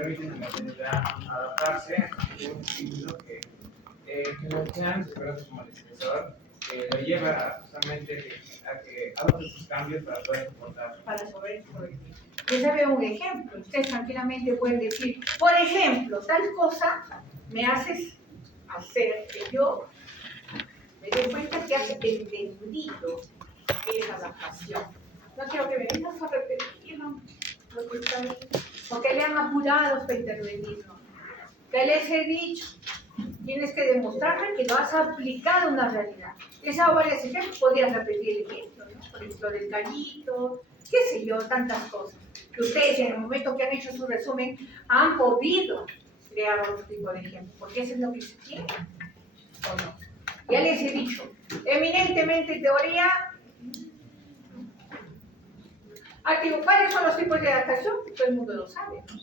permiten a la célula adaptarse a un estímulo que lo sean, como el estresor, lo lleva justamente a que adopte sus cambios para poder soportar. Para sobrevivir. Yo ya veo un ejemplo. Ustedes tranquilamente pueden decir, por ejemplo, tal cosa me haces hacer que yo me doy cuenta que has entendido esa adaptación. No quiero que me vengas a repetir lo que está ahí, porque le han apurado para intervenirlo. Que les he dicho, tienes que demostrarme que lo has aplicado a una realidad. Les hago varios ejemplos, podrías repetir el ejemplo, ¿no? Por ejemplo, del gallito, qué sé yo, tantas cosas. Que ustedes en el momento que han hecho su resumen han podido crear otro tipo de ejemplo, porque eso es lo que se tiene, ¿o no? Ya les he dicho, eminentemente teoría. ¿Cuáles son los tipos de adaptación? Todo el mundo lo sabe, ¿no?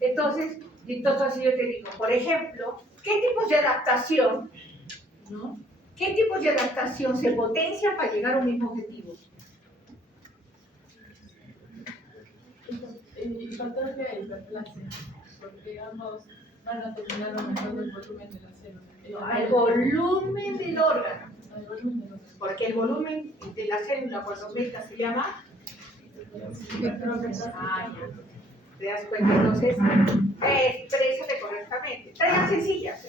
Entonces yo te digo, por ejemplo, ¿qué tipos de adaptación, ¿no? ¿Qué tipos de adaptación se potencian para llegar a un mismo objetivo? Hipertrofia e hiperplasia, porque ambos van a terminar aumentando el volumen de la célula. El volumen del órgano. El volumen del órgano. Porque el volumen de la célula cuando aumenta se llama Hipertrofia. ya. ¿Te das cuenta? Entonces, exprésate correctamente. Traigan sencillas.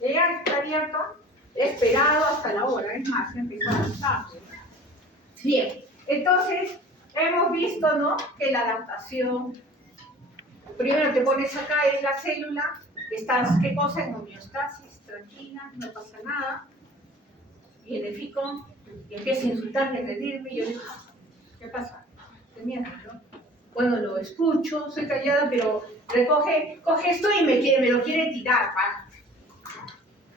Ella está abierta, he esperado hasta la hora, es más, empezamos tarde. Bien, entonces, hemos visto, ¿no? Que la adaptación, primero te pones acá en la célula, estás, ¿qué cosa? En homeostasis, tranquila, no pasa nada. Viene Fico y empieza a insultarme, a agredirme, y yo digo, ¿qué pasa? ¿Qué miedo, no? Bueno, lo escucho, soy callada, pero coge esto y me lo quiere tirar, ¿va?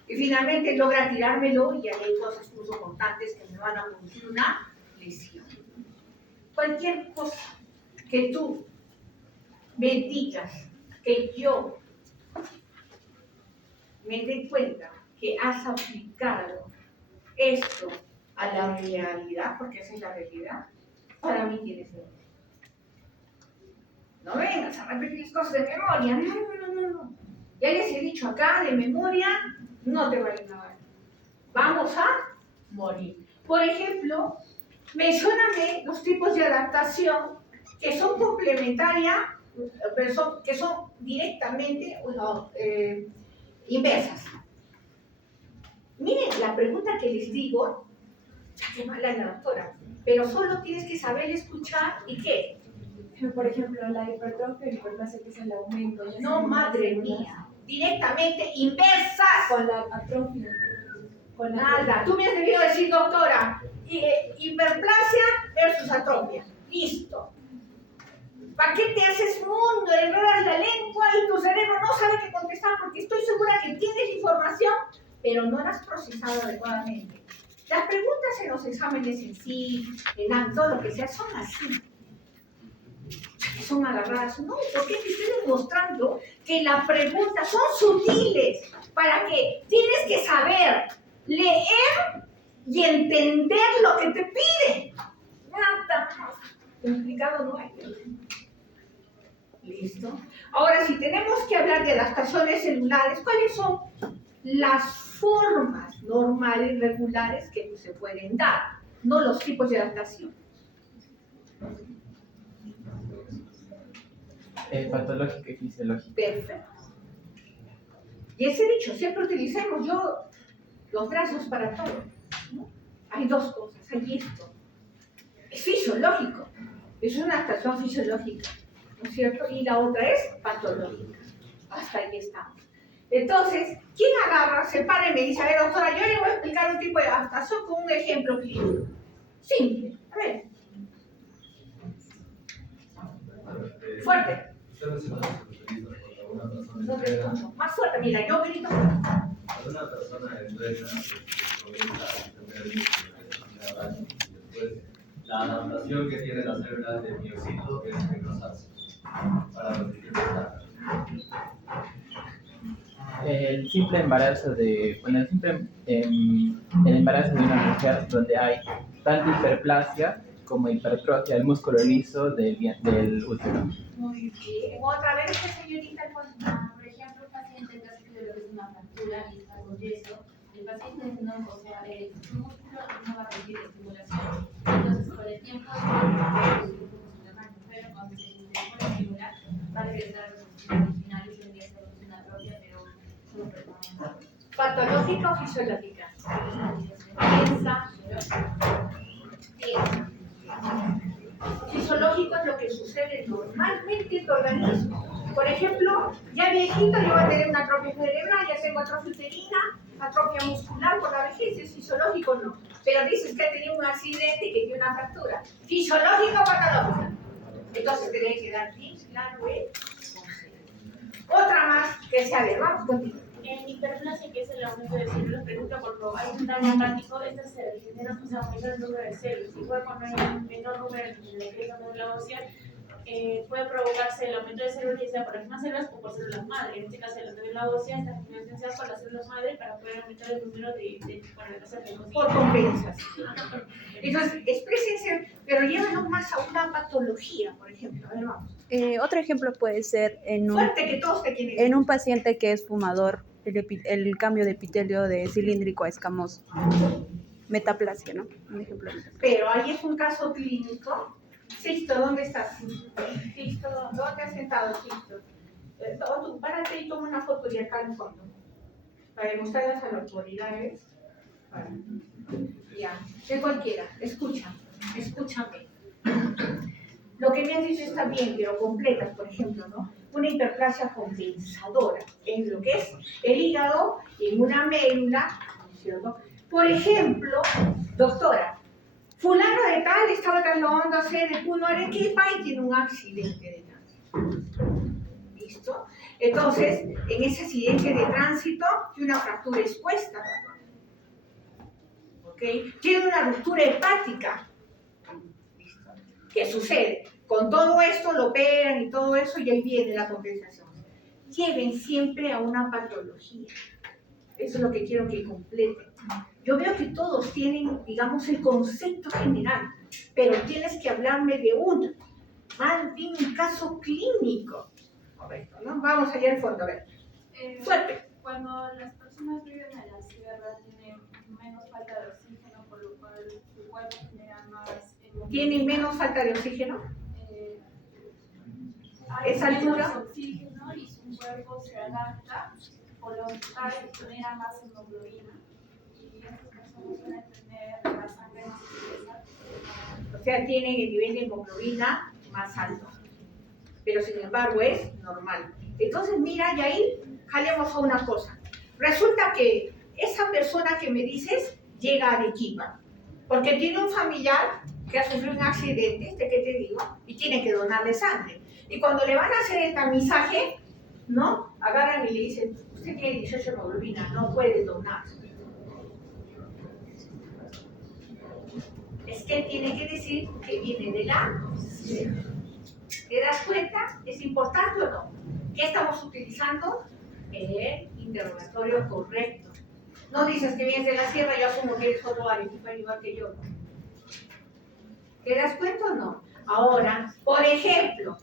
Y finalmente logra tirármelo y hay cosas punzocortantes que me van a producir una lesión. Cualquier cosa que tú me digas, que yo me dé cuenta que has aplicado esto a la realidad, porque esa es la realidad, para mí tiene sentido. No vengas a repetir las cosas de memoria, no. Ya les he dicho acá, de memoria, no te vale nada. Vamos a morir. Por ejemplo, mencióname los tipos de adaptación que son complementarias, pero que son directamente inversas. Miren, la pregunta que les digo, ya que mala la doctora, pero solo tienes que saber escuchar y qué. Por ejemplo, la hipertrofia y hiperplasia, que es el aumento. No, madre mía, directamente inversas. Con la atrofia. Con la Nada, tú me has debido decir, doctora, hiperplasia versus atrofia. Listo. ¿Para qué te haces mundo? Enredas la lengua y tu cerebro no sabe qué contestar porque estoy segura que tienes información, pero no la has procesado adecuadamente. Las preguntas en los exámenes en sí, en acto, lo que sea, son así. Son agarradas. No, porque te estoy demostrando que las preguntas son sutiles. ¿Para qué? Tienes que saber leer y entender lo que te pide. Nada más. Complicado no hay. ¿Listo? Ahora, si tenemos que hablar de adaptaciones celulares, ¿cuáles son las formas normales, regulares que se pueden dar? No los tipos de adaptación. Patológica y fisiológica. Perfecto. Y ese dicho, siempre utilicemos los brazos para todo, ¿no? Hay dos cosas, hay esto. Es fisiológico, es una adaptación fisiológica, ¿no es cierto? Y la otra es patológica. Hasta ahí estamos. Entonces, ¿quién agarra, se para y me dice, a ver, doctora, yo le voy a explicar un tipo de adaptación con un ejemplo clínico? Simple. A ver. Fuerte. No te escucho. Más fuerte, mira, yo grito. Cuando una persona entrena, comienza a tener después la adaptación que tiene la célula de miocito es engrosarse para resistir las cargas. El simple embarazo el embarazo de una mujer donde hay tanto hiperplasia como hipertrofia del músculo liso del útero. Muy bien. Otra vez, señorita, Por ejemplo, un paciente que hace lo que es una fractura y está con yeso, el paciente no, o sea, su músculo no va a recibir estimulación. Entonces, con el tiempo, pero cuando se pone estimular, va a regresar a los funciones originales y tendría que ser una atrofia, pero súper normal. ¿patológica o fisiológica? Piensa. Fisiológico es lo que sucede normalmente en tu organismo. Por ejemplo, ya viejito yo voy a tener una atrofia cerebral, ya tengo atrofia uterina, atrofia muscular por la vejez, es fisiológico no. Pero dices que ha tenido un accidente y que tiene una fractura. ¿Fisiológico o patológico? Entonces tenés que dar bien claro otra más que sea de vamos contigo. En hiperplasia, que es el aumento de células, pregunta por hay un daño hepático, estas se generan aumento del número de células. Si puede poner un menor número de médula ósea, puede provocarse el aumento de células, ya sea por las mismas células o por células madre. En este caso, la médula ósea está financiada por las células madre para poder aumentar el número de células. Por compensación. Entonces, exprésense, pero llévanos más a una patología, por ejemplo. A ver, vamos. Otro ejemplo puede ser Fuerte, que todos te quieren. en un paciente que es fumador, el cambio de epitelio de cilíndrico a escamoso. Metaplasia, ¿no? Un ejemplo de metaplasia. Pero ahí es un caso clínico. Sisto, ¿dónde estás? Sisto, ¿dónde has sentado, Sisto? Tú párate y toma una foto de acá al fondo, para demostrarlas a las autoridades. Ya, de cualquiera, escúchame. Lo que me has dicho está bien, pero completas, por ejemplo, ¿no? Una hiperplasia compensadora, en lo que es el hígado, en una médula, ¿cierto? Por ejemplo, doctora, fulano de tal estaba trasladándose de Puno a Arequipa y tiene un accidente de tránsito. ¿Listo? Entonces, en ese accidente de tránsito, tiene una fractura expuesta, ¿ok? Tiene una ruptura hepática. ¿Listo? ¿Qué sucede? Con todo esto lo operan y todo eso y ahí viene la compensación. Lleven siempre a una patología. Eso es lo que quiero que completen. Yo veo que todos tienen, digamos, el concepto general, pero tienes que hablarme de uno. Más bien un caso clínico. Correcto, ¿no? Vamos allá al fondo, a ver. Fuerte. Cuando las personas viven en la sierra tienen menos falta de oxígeno, por lo cual su cuerpo genera más... ¿Tienen menos falta de oxígeno? Hay ¿Esa altura? menos oxígeno y su cuerpo se adapta, por lo que genera más hemoglobina. Y estas personas suelen tener la sangre más espesa. O sea, tienen el nivel de hemoglobina más alto. Pero sin embargo es normal. Entonces, mira, y ahí jalemos a una cosa. Resulta que esa persona que me dices llega a Arequipa, porque tiene un familiar que ha sufrido un accidente, que te digo, y tiene que donarle sangre. Y cuando le van a hacer el tamizaje, ¿no? Agarran y le dicen, usted tiene 18 hemoglobina, no puede donar. Es que tiene que decir que viene de la sierra. ¿Te das cuenta? ¿Es importante o no? ¿Qué estamos utilizando? El interrogatorio correcto. No dices que vienes de la sierra, yo asumo que eres otro arequipa igual que yo. ¿Te das cuenta o no? Ahora, por ejemplo,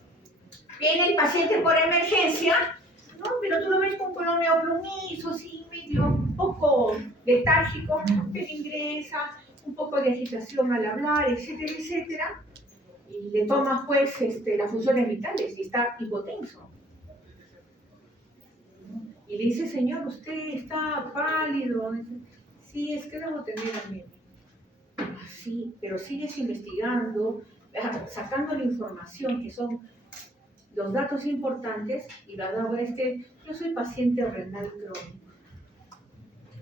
viene el paciente por emergencia, no, pero tú lo ves con colonio plomizo, sí, medio un poco letárgico, pero ingresa, un poco de agitación al hablar, etcétera, etcétera. Y le tomas pues las funciones vitales y está hipotenso. Y le dice, señor, usted está pálido. Sí, es que debo tener anemia. Sí, pero sigues investigando, sacando la información que son los datos importantes y la verdad es que yo soy paciente renal crónico.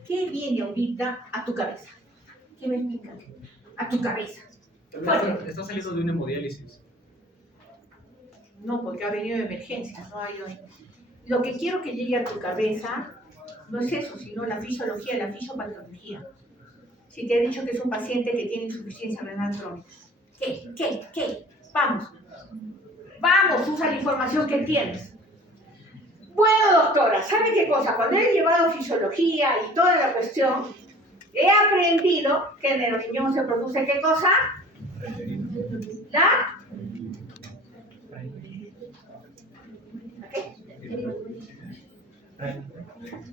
¿Qué viene ahorita a tu cabeza? ¿Qué me explica? A tu cabeza. Está saliendo de una hemodiálisis. No, porque ha venido de emergencia, no hay hoy. Lo que quiero que llegue a tu cabeza no es eso, sino la fisiología, la fisiopatología. Si te he dicho que es un paciente que tiene insuficiencia renal crónica. ¿Qué? Vamos, usa la información que tienes. Bueno, doctora, ¿sabe qué cosa? Cuando he llevado fisiología y toda la cuestión, he aprendido que en el riñón se produce ¿qué cosa?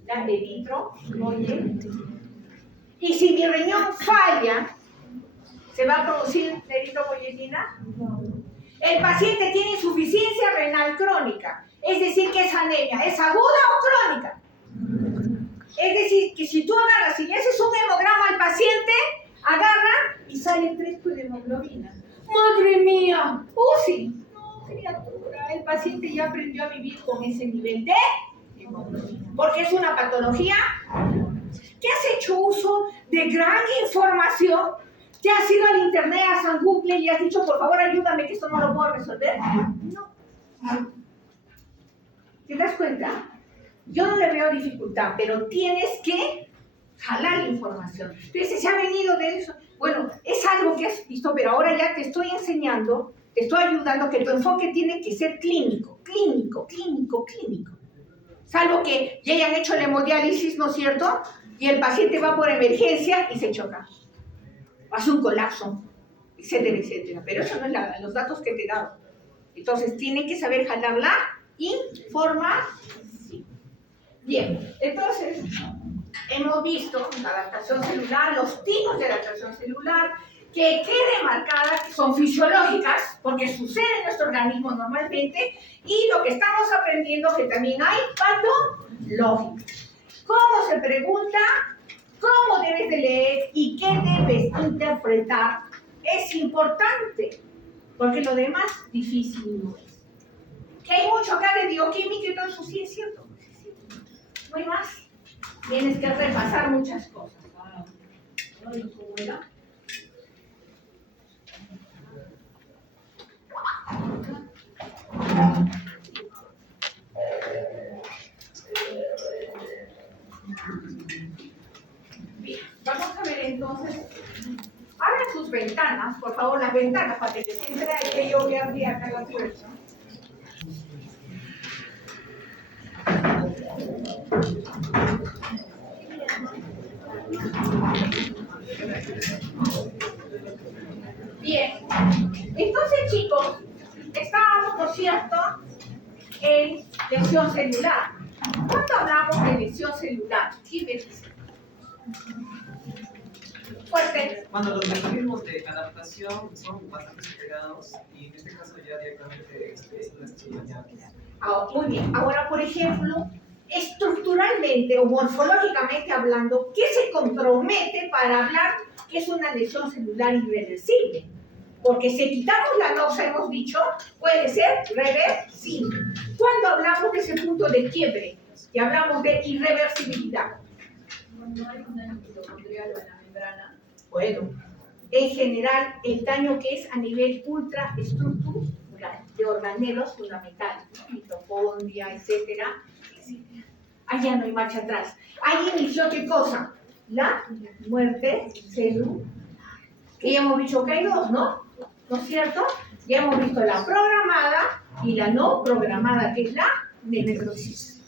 la eritropoyetina. Y si mi riñón falla, ¿se va a producir eritropoyetina? El paciente tiene insuficiencia renal crónica, es decir, que es anemia, ¿es aguda o crónica? Es decir, que si tú agarras y le haces un hemograma al paciente, agarra y sale 3 de hemoglobina. ¡Madre mía! ¡UCI! No, criatura, el paciente ya aprendió a vivir con ese nivel de hemoglobina, porque es una patología que has hecho uso de gran información. ¿Te has ido al internet, a San Google y has dicho, por favor, ayúdame que esto no lo puedo resolver? No. ¿Te das cuenta? Yo no le veo dificultad, pero tienes que jalar la información. Tú dices, ¿se ha venido de eso? Bueno, es algo que has visto, pero ahora ya te estoy enseñando, te estoy ayudando, que tu enfoque tiene que ser clínico. Salvo que ya hayan hecho la hemodiálisis, ¿no es cierto? Y el paciente va por emergencia y se choca. Hace un colapso, etcétera, etcétera. Pero eso no es los datos que te he dado. Entonces, tienen que saber jalar la información. Bien, entonces, hemos visto la adaptación celular, los tipos de adaptación celular, que quede marcada, que son fisiológicas, porque sucede en nuestro organismo normalmente, y lo que estamos aprendiendo que también hay patológicas. ¿Cómo se pregunta? ¿Cómo debes de leer y qué debes interpretar? Es importante, porque lo demás difícil no es. Que hay mucho acá de bioquímica y todo eso, sí es cierto. No hay más. Tienes que repasar muchas cosas. Ay, ¿cómo era? Bien, vamos a ver entonces. Abran sus ventanas, por favor, las ventanas, para que les entre que yo voy a abrir acá la puerta. Bien, entonces chicos, estábamos, ¿no es cierto?, en lesión celular. ¿Cuándo hablamos de lesión celular? ¿Qué me dice? Fuerte. Cuando los mecanismos de adaptación son bastante superados y en este caso ya directamente es una lesión ya. Muy bien. Ahora, por ejemplo, estructuralmente o morfológicamente hablando, ¿qué se compromete para hablar que es una lesión celular irreversible? Porque si quitamos la noxa, hemos dicho, puede ser reversible. Cuando hablamos de ese punto de quiebre, y hablamos de irreversibilidad. Cuando hay un daño mitocondrial o en la membrana. Bueno, en general, el daño que es a nivel ultraestructural, de organelos fundamentales, mitocondria, etcétera, etcétera. Allá no hay marcha atrás. Ahí inició, ¿qué cosa? La muerte celular. Que ya hemos dicho que hay dos, ¿no? ¿No es cierto? Ya hemos visto la programada y la no programada, que es la necrosis.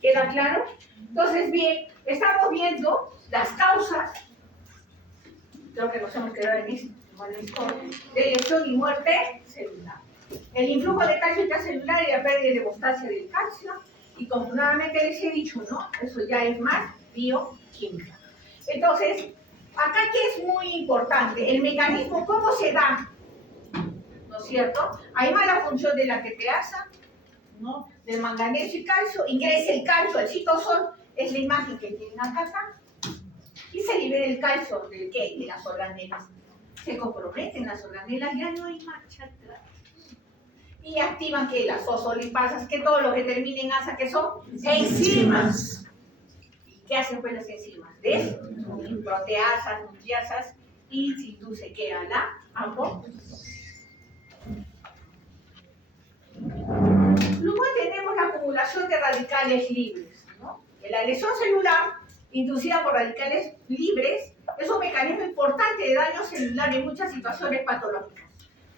¿Queda claro? Entonces, bien, estamos viendo las causas, creo que nos hemos quedado en esto, de lesión y muerte celular. El influjo de calcio intracelular y la pérdida de hemostasia del calcio, y como nuevamente les he dicho, ¿no? Eso ya es más bioquímica. Entonces, acá que es muy importante, el mecanismo, ¿cómo se da? ¿No es cierto? Hay mala función de la tepeasa, ¿no? Del manganeso y calcio, ingresa el calcio al citosol, es la imagen que tienen acá, y se libera el calcio ¿de qué? De las organelas. Se comprometen las organelas, ya no hay marcha atrás. Y activan que las fosfolipasas, que todo lo que termine en asa, que son enzimas. ¿Qué hacen pues las enzimas? Proteasas, nucleasas, y se induce que a la apoptosis. Luego tenemos la acumulación de radicales libres, ¿no? La lesión celular inducida por radicales libres es un mecanismo importante de daño celular en muchas situaciones patológicas,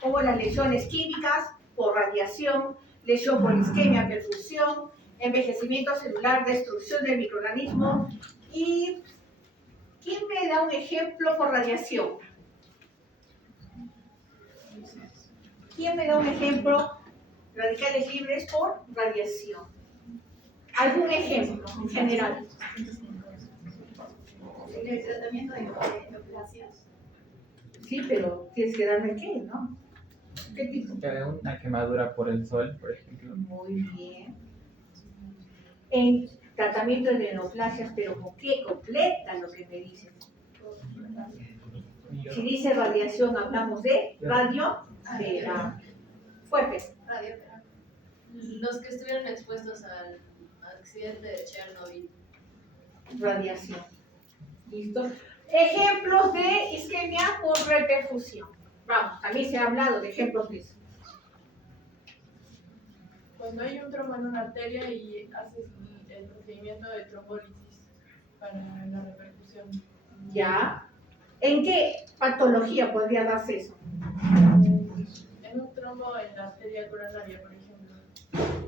como las lesiones químicas por radiación, lesión por isquemia, perfusión, envejecimiento celular, destrucción del microorganismo. ¿Y quién me da un ejemplo por radiación? ¿Quién me da un ejemplo? Radicales libres por radiación. ¿Algún ejemplo en general? El tratamiento de neoplasias. Sí, pero tienes que darme qué, ¿no? ¿Qué tipo? Una quemadura por el sol, por ejemplo. Muy bien. En tratamiento de neoplasias, pero ¿con qué? Completa lo que me dices. Si dice radiación, hablamos de radioterapia. Fuerte. Radioterapia. Los que estuvieron expuestos al accidente de Chernobyl. Radiación. ¿Listo? Ejemplos de isquemia por reperfusión. Vamos, también se ha hablado de ejemplos de eso. Cuando hay un trombo en una arteria y haces el procedimiento de trombólisis para la repercusión. ¿Ya? ¿En qué patología podría darse eso? En un trombo en la arteria coronaria, por ejemplo.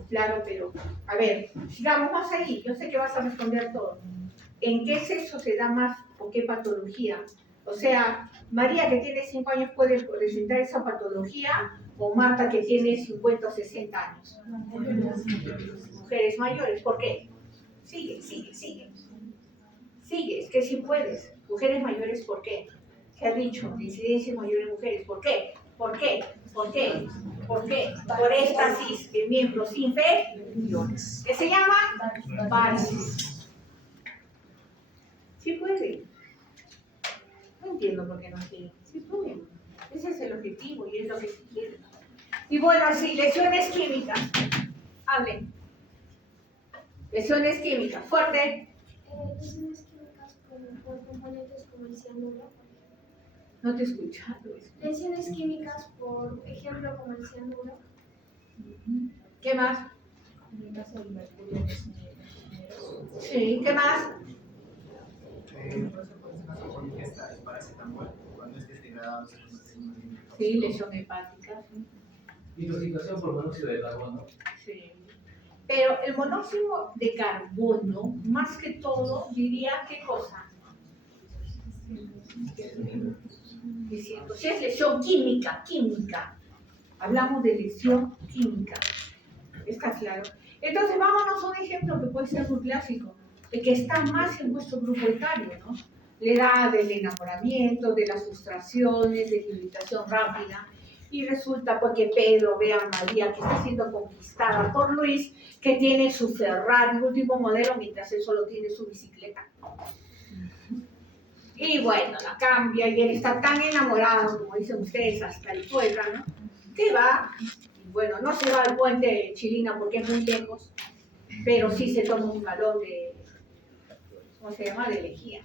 Claro, pero, a ver, sigamos más ahí. Yo sé que vas a responder todo. ¿En qué sexo se da más o qué patología? O sea, María que tiene 5 años puede presentar esa patología o Marta que tiene 50 o 60 años. Mujeres mayores, ¿por qué? Sigue. Sigue, es que sí puedes. Mujeres mayores, ¿por qué? Se ha dicho, de incidencia mayor en mujeres, ¿por qué? ¿Por qué? ¿Por qué? ¿Por qué? Por éstasis de miembros inferiores. ¿Qué se llama? Varices. Sí puede. No entiendo por qué no quiere. Sí puede. Ese es el objetivo y es lo que se quiere. Y bueno, sí, lesiones químicas. Hablen. Lesiones químicas. Fuerte. Lesiones químicas por componentes como el cianuro. No te he escuchado eso. Lesiones químicas, por ejemplo, como el cianuro. ¿Qué más? En el caso del mercurio, Sí, ¿qué más? Sí, lesión hepática. Intoxicación por monóxido de carbono. Sí. Pero el monóxido de carbono, más que todo, diría, ¿qué cosa? Diciendo, si es lesión química. Hablamos de lesión química. ¿Está claro? Entonces, vámonos a un ejemplo que puede ser muy clásico, el que está más en vuestro grupo etario, ¿no? La edad del enamoramiento, de las frustraciones, de la invitación rápida. Y resulta pues que Pedro ve a María que está siendo conquistada por Luis, que tiene su Ferrari último modelo, mientras él solo tiene su bicicleta. Y bueno, la cambia y él está tan enamorado, como dicen ustedes, hasta el tuétano, que va, y bueno, no se va al puente de Chilina porque es muy lejos, pero sí se toma un galón de, ¿cómo se llama?, de lejía.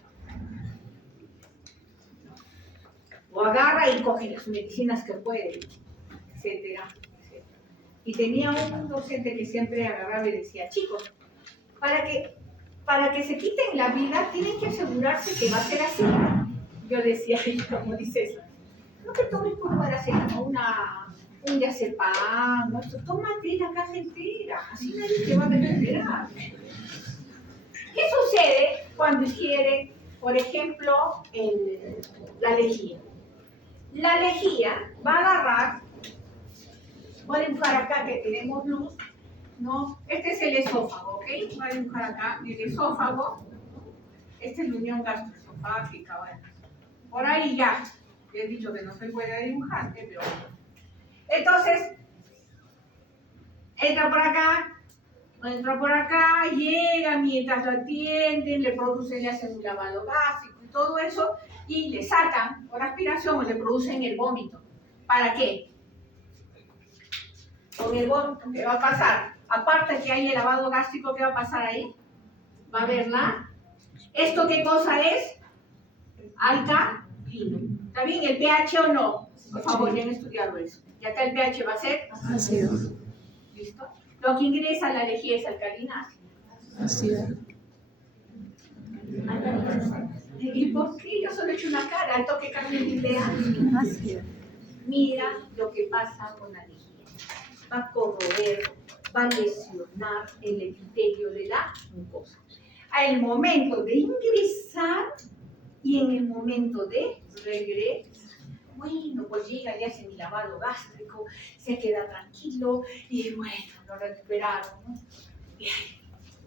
O agarra y coge las medicinas que puede, etcétera. Y tenía un docente que siempre agarraba y decía, chicos, para que se quiten la vida, tienen que asegurarse que va a ser así. Yo decía, como dices, no te tomes por paracetamol un diazepam, no, tómate la caja entera, así nadie te va a enterar. ¿Qué sucede cuando ingiere, por ejemplo, la lejía? La lejía va a agarrar, voy a dibujar acá que tenemos luz, ¿no? Este es el esófago, ¿ok? Voy a dibujar acá el esófago. Esta es la unión gastroesofágica, bueno. Por ahí ya. Les he dicho que no soy buena dibujante, pero... Entonces, entra por acá, llega mientras lo atienden, le producen, le hacen un lavado gástrico y todo eso, y le sacan por aspiración o le producen el vómito. ¿Para qué? Con el vómito, ¿qué va a pasar? Aparte que hay el lavado gástrico, ¿qué va a pasar ahí? Va a haberla. ¿Esto qué cosa es? Alcalino. ¿Está bien el pH o no? Por favor, ya han estudiado eso. Y acá el pH va a ser Ácido. ¿Listo? Lo que ingresa a la lejía es alcalina. Ácido. ¿Y por qué? Yo solo he hecho una cara, al toque cambio de idea. Ácido. Mira lo que pasa con la lejía. Va a corroer, va a lesionar el epitelio de la mucosa. Al momento de ingresar y en el momento de regresar. Bueno, pues llega, le hacen mi lavado gástrico, se queda tranquilo y bueno, lo recuperaron, ¿no? Bien,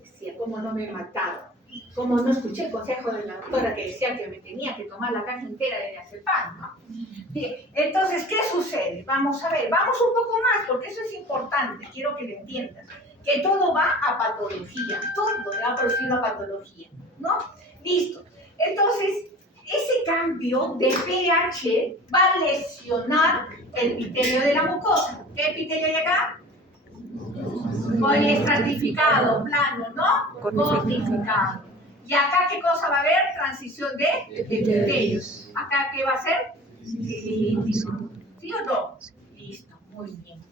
decía, ¿cómo no me he matado? ¿Cómo no escuché el consejo de la doctora que decía que me tenía que tomar la caja entera de diazepam, ¿no? Bien, entonces, ¿qué sucede? Vamos a ver, vamos un poco más, porque eso es importante, quiero que lo entiendas, que todo va a patología, todo va a producir una patología, ¿no? Listo. Entonces, ese cambio de pH va a lesionar el epitelio de la mucosa. ¿Qué epitelio hay acá? Poliestratificado, plano, ¿no? Cortificado. ¿Y acá qué cosa va a haber? Transición de epitelios. ¿Acá qué va a ser? Cilíndrico. ¿Sí o no? Listo, muy bien.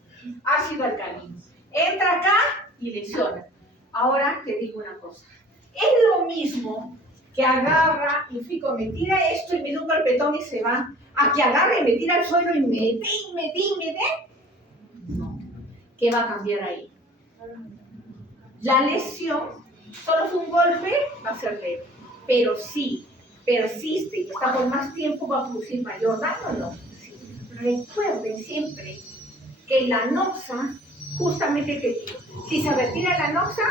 Ácido alcalino. Entra acá y lesiona. Ahora te digo una cosa. Es lo mismo que agarra y fico, me tira esto y me da un golpetón y se va, a que agarre y me tira al suelo y me dé. No. ¿Qué va a cambiar ahí? La lesión, solo fue un golpe, va a ser leve. Pero si persiste y está por más tiempo, va a producir mayor daño o no. Sí. Recuerden siempre que la noxa, justamente te digo, si se retira la noxa,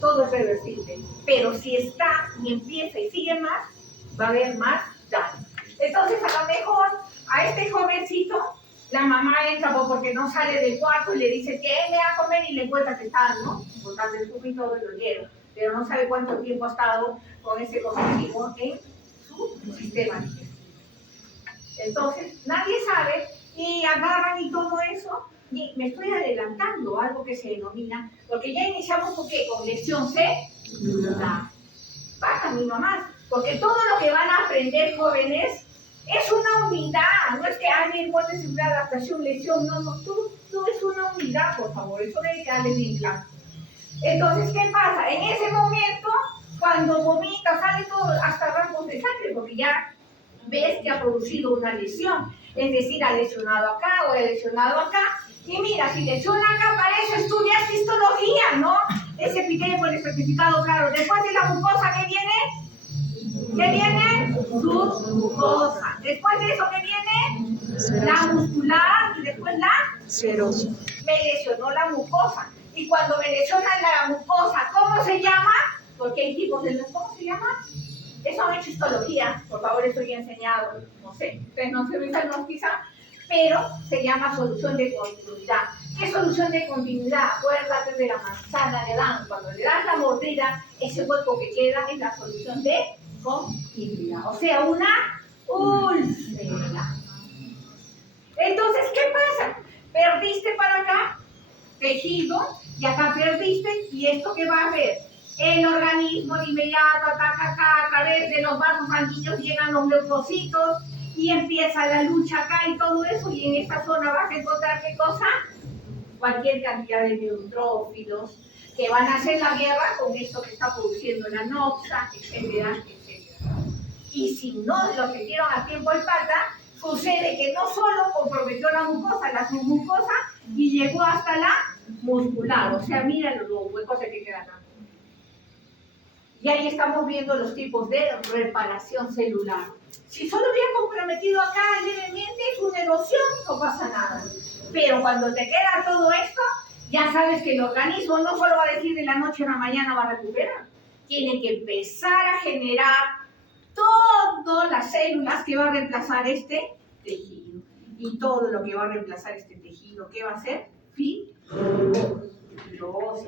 todo es reversible, pero si está y empieza y sigue más, va a haber más daño. Entonces, a lo mejor a este jovencito, la mamá entra porque no sale del cuarto y le dice que me va a comer y le encuentra que está, ¿no? Botando el zumo y todo y lo lleva, pero no sabe cuánto tiempo ha estado con ese corrosivo en su sistema digestivo. Entonces, nadie sabe y agarran y todo eso. Y me estoy adelantando a algo que se denomina, porque ya iniciamos con lesión celular. Va camino más, porque todo lo que van a aprender, jóvenes, es una unidad. No es que alguien puede celular, adaptación, lesión, no, tú es una unidad, por favor, eso debe quedarle bien claro. Entonces, ¿qué pasa? En ese momento, cuando vomita, sale todo, hasta rangos de sangre, porque ya ves que ha producido una lesión, es decir, ha lesionado acá o ha lesionado acá. Y mira, si lesiona acá, para eso estudias histología, ¿no? Ese epitelio por el certificado, claro. Después de la mucosa, ¿qué viene? ¿Qué viene? Submucosa. Después de eso, ¿qué viene? La muscular y después la serosa. Me lesionó la mucosa. Y cuando me lesiona la mucosa, ¿cómo se llama? Porque hay tipos de... ¿Cómo se llama? Eso han hecho histología. Por favor, eso ya he enseñado. No sé, ustedes no se revisan quizá. Pero se llama solución de continuidad. ¿Qué solución de continuidad? Acuérdate de la manzana de Adán. Cuando le das la mordida, ese hueco que queda es la solución de continuidad. O sea, una úlcera. Entonces, ¿qué pasa? Perdiste para acá tejido y acá perdiste. ¿Y esto qué va a hacer? El organismo de inmediato ataca acá a través de los vasos sanguíneos, llegan los leucocitos y empieza la lucha acá y todo eso, y en esta zona vas a encontrar ¿qué cosa? Cualquier cantidad de neutrófilos que van a hacer la guerra con esto que está produciendo la noxa, etcétera, etcétera. Y si no lo metieron a tiempo el pata, sucede que no solo comprometió la submucosa, y llegó hasta la muscular. O sea, mira los huecos que quedan acá. Y ahí estamos viendo los tipos de reparación celular. Si solo hubiera comprometido acá levemente, es una erosión, no pasa nada. Pero cuando te queda todo esto, ya sabes que el organismo no solo va a decir de la noche a la mañana va a recuperar. Tiene que empezar a generar todas las células que va a reemplazar este tejido. Y todo lo que va a reemplazar este tejido, ¿qué va a hacer? Fibrosis.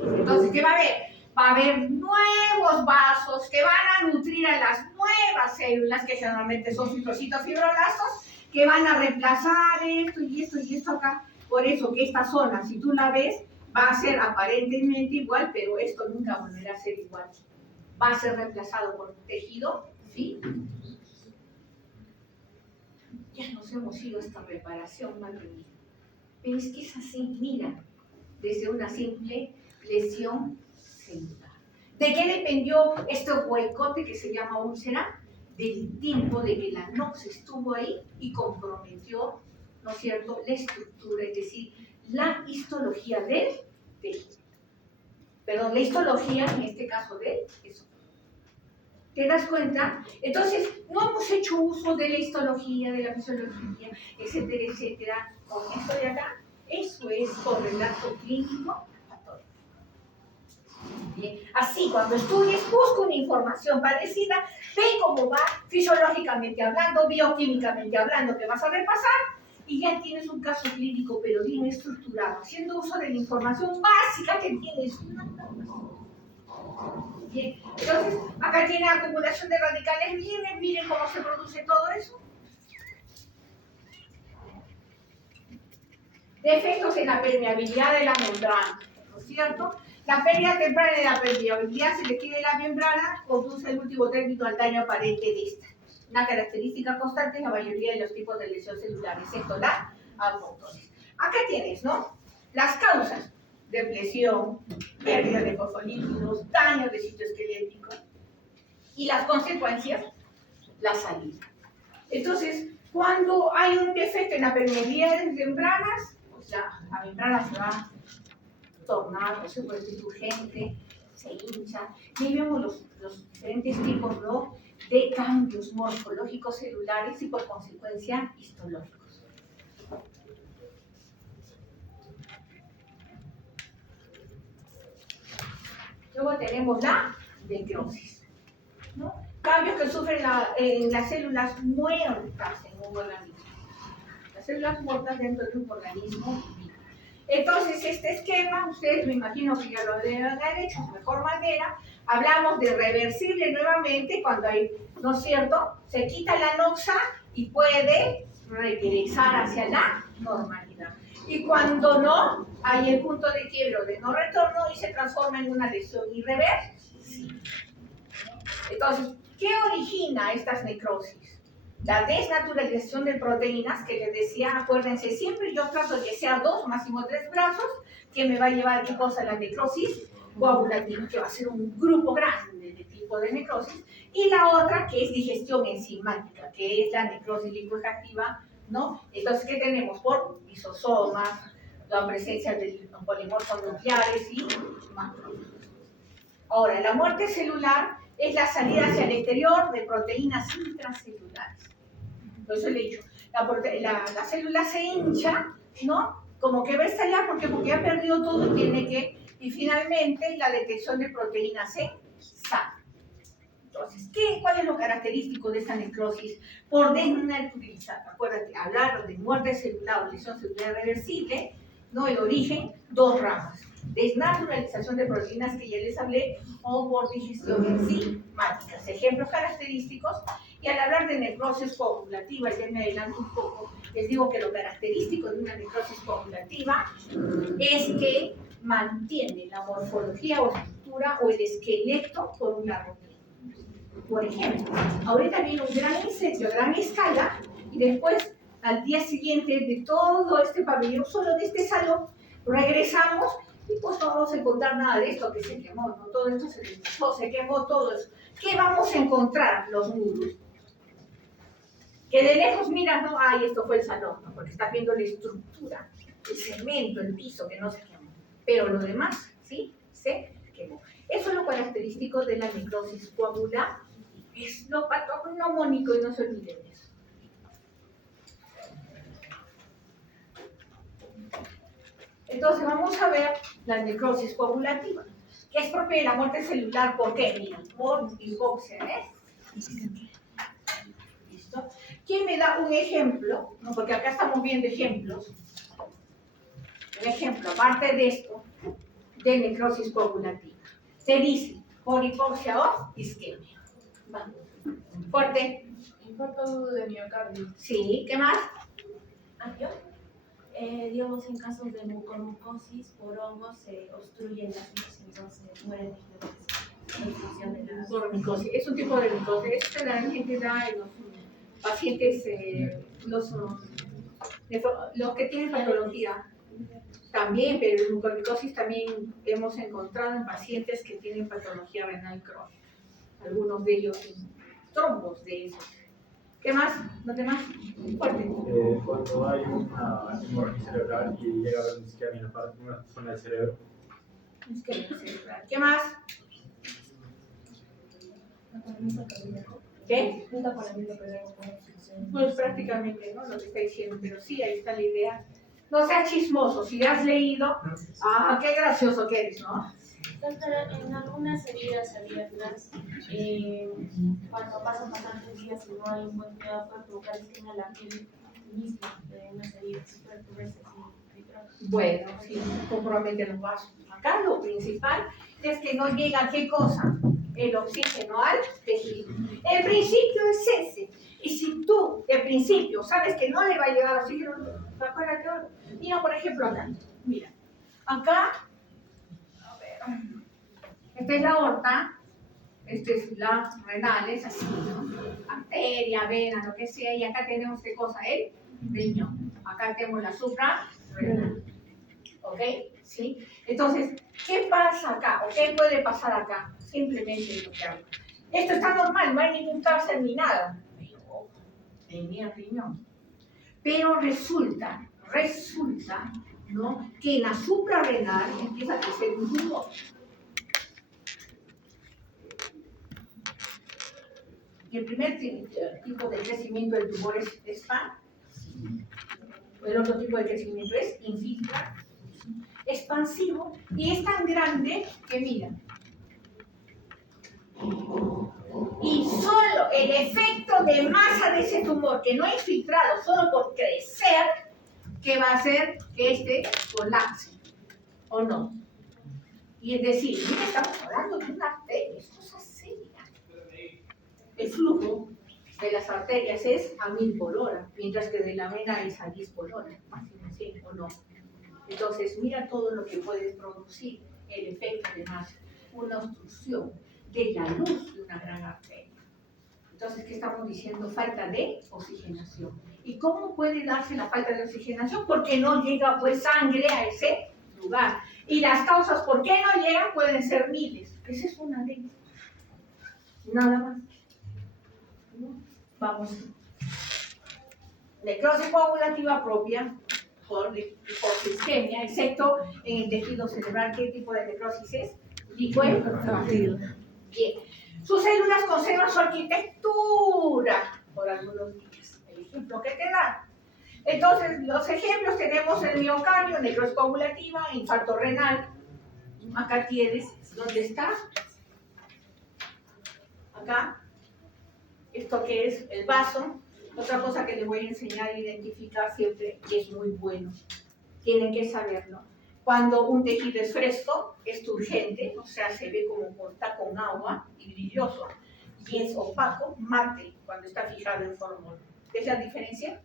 Entonces, ¿qué va a haber? Va a haber nuevos vasos que van a nutrir a las nuevas células, que generalmente son citocitos fibroblastos, que van a reemplazar esto y esto y esto acá. Por eso que esta zona, si tú la ves, va a ser aparentemente igual, pero esto nunca volverá a ser igual. Va a ser reemplazado por tejido, ¿sí? Ya nos hemos ido a esta reparación, madre mía. Pero es que es así, mira, desde una simple lesión celular. ¿De qué dependió este huecote que se llama úlcera? Del tiempo de que la noxa estuvo ahí y comprometió, ¿no es cierto?, la estructura, es decir, la histología del tejido. Perdón, la histología, en este caso, del esófago. ¿Te das cuenta? Entonces, no hemos hecho uso de la histología, de la fisiología, etcétera, etcétera. Con esto de acá, eso es correlato clínico patológico. Bien. Así, cuando estudies, busca una información parecida, ve cómo va fisiológicamente hablando, bioquímicamente hablando, que vas a repasar, y ya tienes un caso clínico, pero bien estructurado, haciendo uso de la información básica que tienes. Bien. Entonces, acá tiene acumulación de radicales libres, miren cómo se produce todo eso. Defectos en la permeabilidad de la membrana, ¿no es cierto? La pérdida temprana de la permeabilidad selectiva de la membrana conduce el último término al daño aparente de esta. Una característica constante en la mayoría de los tipos de lesión celular, excepto la apoptosis. Acá tienes, ¿no? Las causas: depresión, pérdida de fosfolípidos, daño de citoesquelético, y las consecuencias, la salida. Entonces, cuando hay un defecto en la permeabilidad de las membranas, pues la membrana se va a tornar, se vuelve turgente, se hincha, y vemos los diferentes tipos, ¿no?, de cambios morfológicos celulares y por consecuencia histológicos. Luego tenemos la necrosis, ¿no? Cambios que sufren en las células muertas en un organismo. Las células muertas dentro de un organismo vivo. Entonces, este esquema, ustedes me imagino que ya lo deben haber hecho de mejor manera. Hablamos de reversible nuevamente cuando hay, ¿no es cierto?, se quita la noxa y puede regresar hacia la normalidad. Y cuando no, hay el punto de quiebre o de no retorno y se transforma en una lesión irreversible. Entonces, ¿qué origina estas necrosis? La desnaturalización de proteínas, que les decía, acuérdense, siempre yo trato de que sea 2, máximo 3 brazos, que me va a llevar, ¿qué cosa? La necrosis coagulativa, que va a ser un grupo grande de tipo de necrosis, y la otra que es digestión enzimática, que es la necrosis lipoactiva, ¿no? Entonces, ¿qué tenemos? Por lisosomas, la presencia de polimorfos nucleares y macrófagos. Ahora, la muerte celular es la salida hacia el exterior de proteínas intracelulares. Por eso le he dicho, la célula se hincha, ¿no? Como que va a estallar porque ya perdió todo, tiene que, y finalmente la detección de proteínas C sale. Entonces, ¿cuál es lo característico de esta necrosis por desnaturalizar? Acuérdate, hablar de muerte celular o lesión celular reversible, ¿no? El origen, 2 ramas. Desnaturalización de proteínas, que ya les hablé, o por digestión enzimática. Ejemplos característicos. Y al hablar de necrosis coagulativa, ya me adelanto un poco, les digo que lo característico de una necrosis coagulativa es que mantiene la morfología o estructura o el esqueleto por un largo tiempo. Por ejemplo, ahorita viene un gran incendio a gran escala y después, al día siguiente de todo este pabellón, solo de este salón, regresamos y pues no vamos a encontrar nada de esto que se quemó, ¿no? Todo esto se quemó, todo eso. ¿Qué vamos a encontrar? Los muros. Que de lejos miras, no, ay, esto fue el salón, ¿no? Porque estás viendo la estructura, el cemento, el piso, que no se quemó. Pero lo demás, sí, se quemó. Eso es lo característico de la necrosis coagular. Es lo patognomónico y no se olviden de eso. Entonces vamos a ver la necrosis coagulativa, que es propia de la muerte celular. ¿Por qué? Mira, por hipoxia, ¿listo? ¿Quién me da un ejemplo? No, porque acá estamos viendo ejemplos. Un ejemplo, aparte de esto, de necrosis coagulativa. Se dice por hipoxia o isquemia. Vamos. Fuerte. Infarto de miocardio. Sí, ¿qué más? Digamos, en casos de mucormucosis por hongos se obstruyen las vías, entonces mueren en función de la Mucormicosis. Es un tipo de micosis. Esto generalmente da en los pacientes, los que tienen patología también, pero el mucormicosis también hemos encontrado en pacientes que tienen patología renal crónica. Algunos de ellos trombos de esos. ¿Qué más? ¿No te más? Fuerte. Cuando hay una hemorragia cerebral y llega a haber una isquemia en una zona del cerebro. Isquemia cerebral. ¿Qué más? ¿Qué? Pues prácticamente, ¿no? Lo que está diciendo, pero sí, ahí está la idea. No seas chismoso, si has leído, qué gracioso que eres, ¿no? Doctora, en algunas heridas abiertas, cuando pasan bastantes días y no hay un buen cuidado, puede provocar esquema en la piel misma de unas heridas, puede cubrirse así. Bueno, sí, compromete los vasos. Acá lo principal es que no llega, ¿qué cosa? El oxígeno al tejido. El principio es ese. Y si tú, de principio, sabes que no le va a llegar oxígeno, acuérdate algo. Mira, por ejemplo, acá. Mira, acá, a ver, esta es la aorta, esta es la renal, es así, ¿no? Arteria, vena, lo que sea, y acá tenemos, ¿qué cosa? El riñón. Acá tenemos la suprarrenal. ¿Ok? ¿Sí? Entonces, ¿qué pasa acá? ¿O qué puede pasar acá? Simplemente lo que hago. Esto está normal, no hay ningún cáncer ni nada. Tenía riñón. Pero resulta, ¿no? Que en la suprarrenal empieza a crecer un tumor. Y el primer tipo de crecimiento del tumor es expansivo. El otro tipo de crecimiento es expansivo y es tan grande que mira. Y solo el efecto de masa de ese tumor que no ha infiltrado solo por crecer, que va a hacer que este colapse, ¿o no? Y es decir, mira, estamos hablando de una arteria, es cosa seria. El flujo de las arterias es a 1000 por hora, mientras que de la vena es a 10 por hora, más o no. Entonces, mira todo lo que puede producir el efecto de masa, una obstrucción de la luz de una gran arteria. Entonces, ¿qué estamos diciendo? Falta de oxigenación. ¿Y cómo puede darse la falta de oxigenación? Porque no llega pues sangre a ese lugar. Y las causas por qué no llegan pueden ser miles. Esa es una de ellas. Nada más. Vamos. Necrosis coagulativa propia por isquemia, excepto en el tejido cerebral. ¿Qué tipo de necrosis es? Licuefactiva. Bien. Sus células conservan su arquitectura por algunos días. El ejemplo que te da. Entonces, los ejemplos tenemos el miocardio, necrosis coagulativa, infarto renal. Acá tienes, ¿dónde está? Acá. Esto que es el vaso. Otra cosa que les voy a enseñar a identificar siempre, que es muy bueno. Tienen que saberlo. Cuando un tejido es fresco, es turgente, o sea, se ve como está con agua y brilloso, y es opaco, mate, cuando está fijado en formol. ¿Es la diferencia?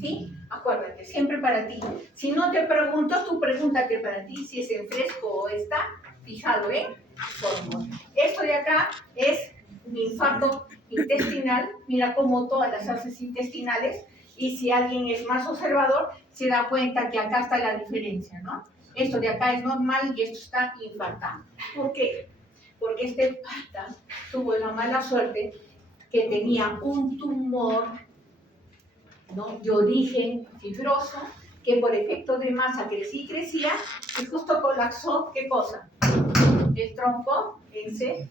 ¿Sí? Acuérdate, siempre para ti. Si no te pregunto, tú pregúntate para ti si es en fresco o está fijado en formol. Esto de acá es un infarto intestinal. Mira cómo todas las heces intestinales, y si alguien es más observador, se da cuenta que acá está la diferencia, ¿no? Esto de acá es normal y esto está infartado. ¿Por qué? Porque este pata tuvo la mala suerte que tenía un tumor, ¿no?, de origen fibroso, que por efecto de masa crecía y crecía, y justo colapsó, ¿qué cosa? El tronco encefálico.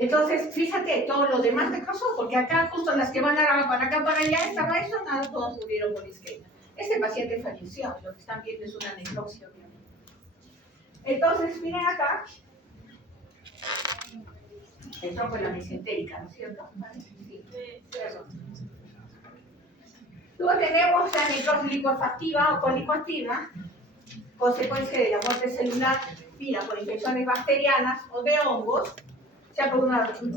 Entonces, fíjate, todos los demás necrosos, porque acá, justo las que van para acá, para allá, estaba eso, nada, todos murieron por isquemia. Este paciente falleció, lo que están viendo es una necropsia, obviamente. Entonces, miren acá, el tronco de la mesentérica, ¿no es cierto? Sí, perdón. Luego tenemos la necrosis licuefactiva o colicoactiva, consecuencia de la muerte celular, mira, por infecciones bacterianas o de hongos.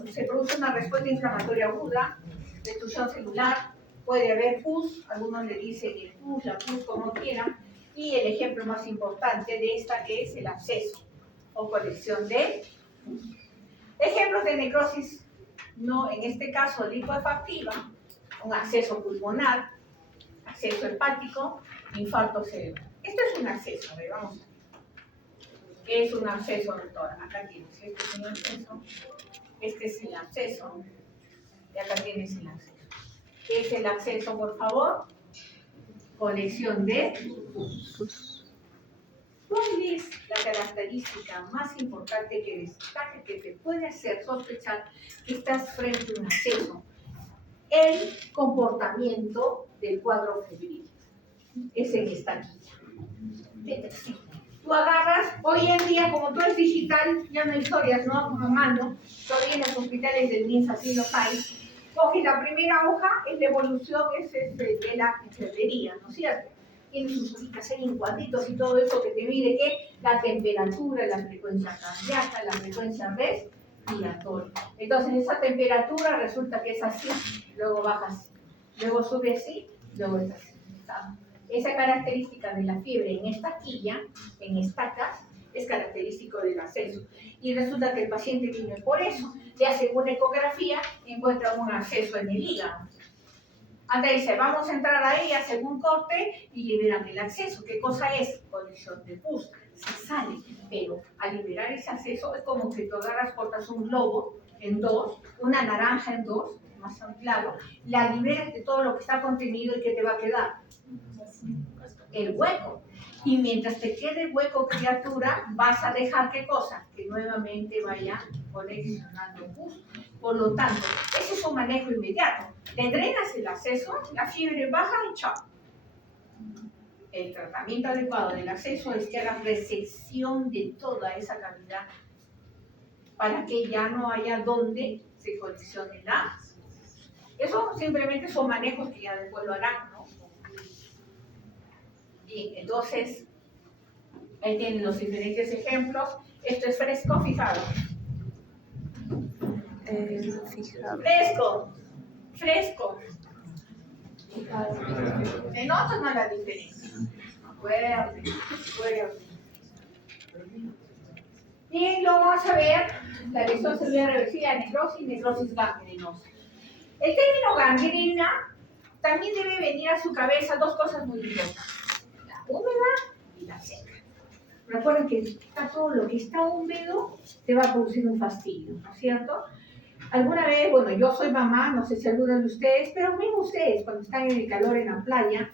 Se produce una respuesta inflamatoria aguda, destrucción celular, puede haber pus, algunos le dicen el pus, la pus, como quieran, y el ejemplo más importante de esta que es el absceso o colección de pus. Ejemplos de necrosis, no, en este caso licuefactiva, un absceso pulmonar, absceso hepático, infarto cerebral. Esto es un absceso, vamos a ver. ¿Qué es un absceso, doctora? Acá tienes, este es un absceso, este es el absceso, y acá tienes el absceso. ¿Qué es el absceso, por favor? Colección de pus. ¿Cuál es la característica más importante que destaca que te puede hacer sospechar que estás frente a un acceso? El comportamiento del cuadro febril. Ese que está aquí. Tú agarras, hoy en día, como todo es digital, ya no hay historias, ¿no? A mano, todavía en los hospitales del MINS así los hay. Coges la primera hoja, es la evolución, es de la enfermería, ¿no es cierto? Tiene sus hojitas ahí en cuadritos y todo eso que te mide que la temperatura, la frecuencia cardíaca, la frecuencia respiratoria. Entonces esa temperatura resulta que es así, luego baja así, luego sube así, luego es así. ¿Está? Esa característica de la fiebre en esta quilla, en estacas, es característico del acceso. Y resulta que el paciente viene por eso, le hacen una ecografía y encuentra un acceso en el hígado. Anda dice, vamos a entrar ahí, hacen un corte y liberan el acceso. ¿Qué cosa es? Colisión de pus. Se sale, pero al liberar ese acceso es como que tú agarras, cortas un globo en dos, una naranja en dos, más claro, la liberas de todo lo que está contenido y ¿qué te va a quedar? El hueco. Y mientras te quede hueco, criatura, vas a dejar ¿qué cosa? Que nuevamente vaya coleccionando pus. Por lo tanto, ese es un manejo inmediato. Le drenas el acceso, la fiebre baja y chao. El tratamiento adecuado del acceso es que hagas resección de toda esa cavidad para que ya no haya donde se colisione la. Eso simplemente son manejos que ya después lo harán, ¿no? Bien, entonces, ahí tienen los diferentes ejemplos. Esto es fresco, fijado. Fijado. Fresco. ¿Se nota o no la diferencia? Fuerte. Bien, lo vamos a ver. La lesión celular reversible, necrosis gangrenosa. El término gangrena también debe venir a su cabeza dos cosas muy importantes. La húmeda y la seca. Recuerden que todo lo que está húmedo te va a producir un fastidio, ¿no es cierto? Alguna vez, bueno, yo soy mamá, no sé si alguno de ustedes, pero mismo ustedes, cuando están en el calor en la playa,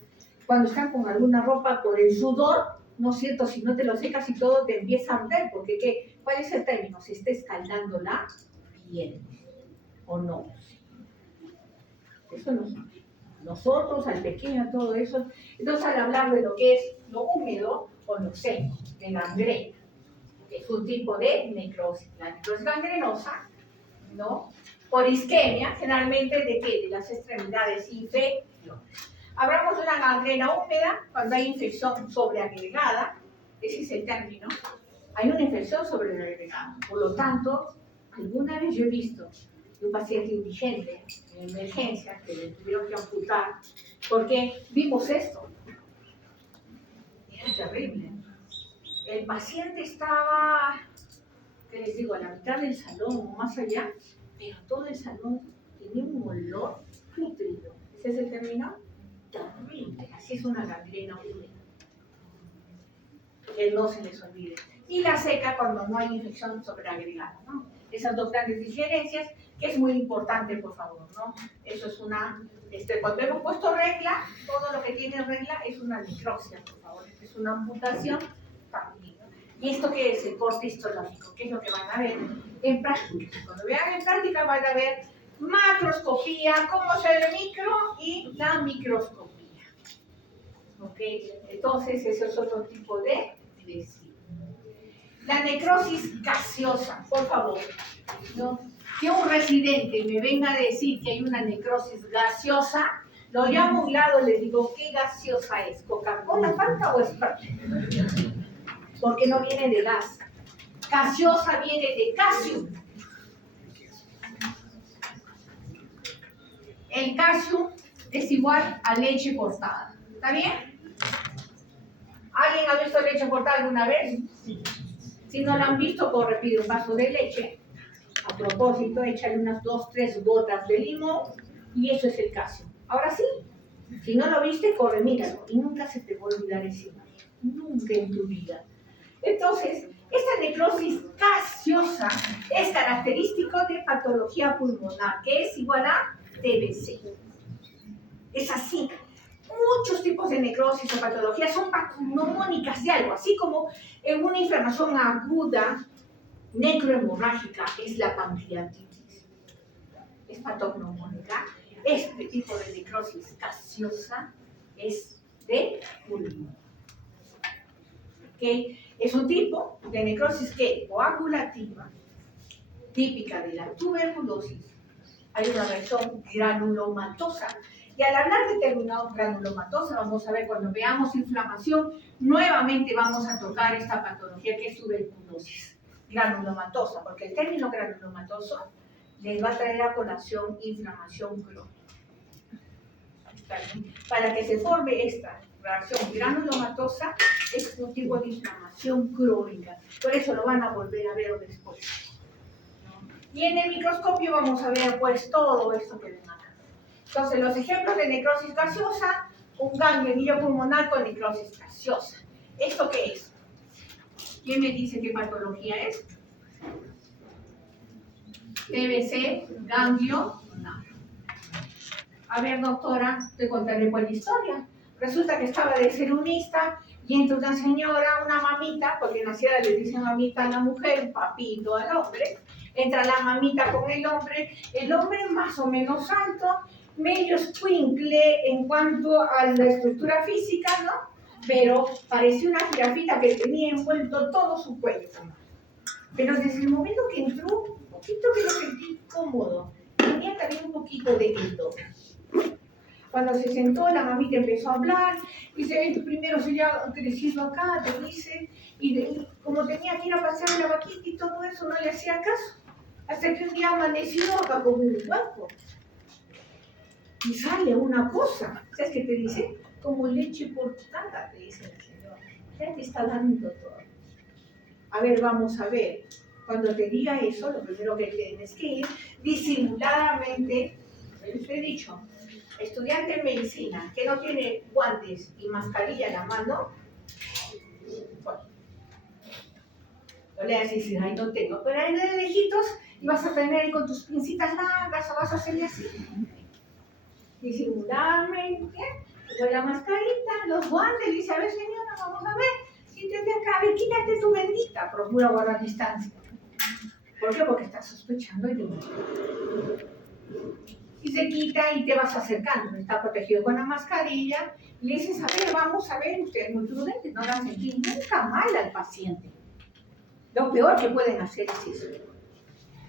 cuando están con alguna ropa por el sudor, ¿no es cierto? Si no te lo secas y todo, te empieza a arder, porque ¿qué? ¿Cuál es el término? Se está escaldando la piel, ¿o no? Eso no sabe. Nosotros, al pequeño, todo eso. Entonces, al hablar de lo que es lo húmedo o lo seco, de gangrena, que es un tipo de necrosis. La necrosis gangrenosa, ¿no? Por isquemia, generalmente ¿de qué? De las extremidades inferiores. Hablamos de una gangrena húmeda cuando hay infección sobreagregada, ese es el término. Hay una infección sobreagregada. Por lo tanto, alguna vez yo he visto de un paciente indigente en emergencia que le tuvieron que amputar porque vimos esto. Era terrible. El paciente estaba, ¿qué les digo?, a la mitad del salón o más allá, pero todo el salón tenía un olor pútrido. ¿Ese es el término? Terrible. Así es una gangrena húmeda. Que no se les olvide. Y la seca cuando no hay infección sobreagregada, ¿no? Esas dos grandes diferencias, que es muy importante, por favor, ¿no? Eso es una, cuando hemos puesto regla, todo lo que tiene regla es una necropsia, por favor. Es una amputación también, ¿no? ¿Y esto qué es? El corte histológico, que es lo que van a ver en práctica. Cuando vean en práctica van a ver macroscopía, cómo se ve el micro y la microscopía. ¿Ok? Entonces, ese es otro tipo de lesión. La necrosis gaseosa, por favor, ¿no? Que un residente me venga a decir que hay una necrosis gaseosa, lo llamo a un lado y le digo, ¿qué gaseosa es? ¿Coca-Cola, Fanta o Sprite? Porque no viene de gas. Gaseosa viene de calcio. El calcio es igual a leche cortada. ¿Está bien? ¿Alguien ha visto leche cortada alguna vez? Sí. Si no la han visto, corre, pide un vaso de leche. A propósito, échale unas 2-3 gotas de limón y eso es el calcio. Ahora sí, si no lo viste, corre, míralo y nunca se te va a olvidar ese imagen. Nunca en tu vida. Entonces, esta necrosis gaseosa es característico de patología pulmonar, que es igual a TBC. Es así. Muchos tipos de necrosis o patologías son patognomónicas de algo, así como en una inflamación aguda necrohemorrágica es la pancreatitis. Es patognomónica. Este tipo de necrosis gaseosa es de pulmón. ¿Okay? Es un tipo de necrosis coagulativa, típica de la tuberculosis. Hay una reacción granulomatosa. Y al hablar de término granulomatosa, vamos a ver cuando veamos inflamación, nuevamente vamos a tocar esta patología que es tuberculosis granulomatosa, porque el término granulomatoso les va a traer a colación inflamación crónica. Para que se forme esta reacción granulomatosa es un tipo de inflamación crónica. Por eso lo van a volver a ver después. Y en el microscopio vamos a ver pues todo esto que ven acá. Entonces los ejemplos de necrosis gaseosa, un ganglio anillo pulmonar con necrosis gaseosa. ¿Esto qué es? ¿Quién me dice qué patología es? TBC, ganglio. No. A ver, doctora, te contaré cuál historia. Resulta que estaba de serumista y entra una señora, una mamita, porque en la sierra le dicen mamita a la mujer, un papito al hombre. Entra la mamita con el hombre más o menos alto, medio escuincle en cuanto a la estructura física, ¿no? Pero parecía una jirafita que tenía envuelto todo su cuello. Pero desde el momento que entró, un poquito que lo sentí cómodo. Tenía también un poquito de grito. Cuando se sentó, la mamita empezó a hablar, dice, primero se ha crecido acá, te dice, y como tenía que ir a pasear la vaquita y todo eso, no le hacía caso. Hasta que un día amaneció acá con un hueco. Y sale una cosa, ¿sabes qué te dice? Como leche cortada, te dice el Señor. Ya te está dando todo. A ver, vamos a ver. Cuando te diga eso, lo primero que tienes que ir disimuladamente, les he dicho, estudiante de medicina que no tiene guantes y mascarilla en la mano, bueno, no le vas a decir, ay, no tengo, pero ahí de lejitos y vas a tener ahí con tus pincitas largas o vas a hacerle así. Disimuladamente, con la mascarita, los guantes, dice, a ver señora, vamos a ver, siéntate acá, a ver, quítate tu bendita, procura guardar distancia. ¿Por qué? Porque estás sospechando y se quita y te vas acercando, está protegido con la mascarilla, y le dices, a ver, vamos a ver, usted es muy prudente, no la sentí nunca mal al paciente. Lo peor que pueden hacer es eso.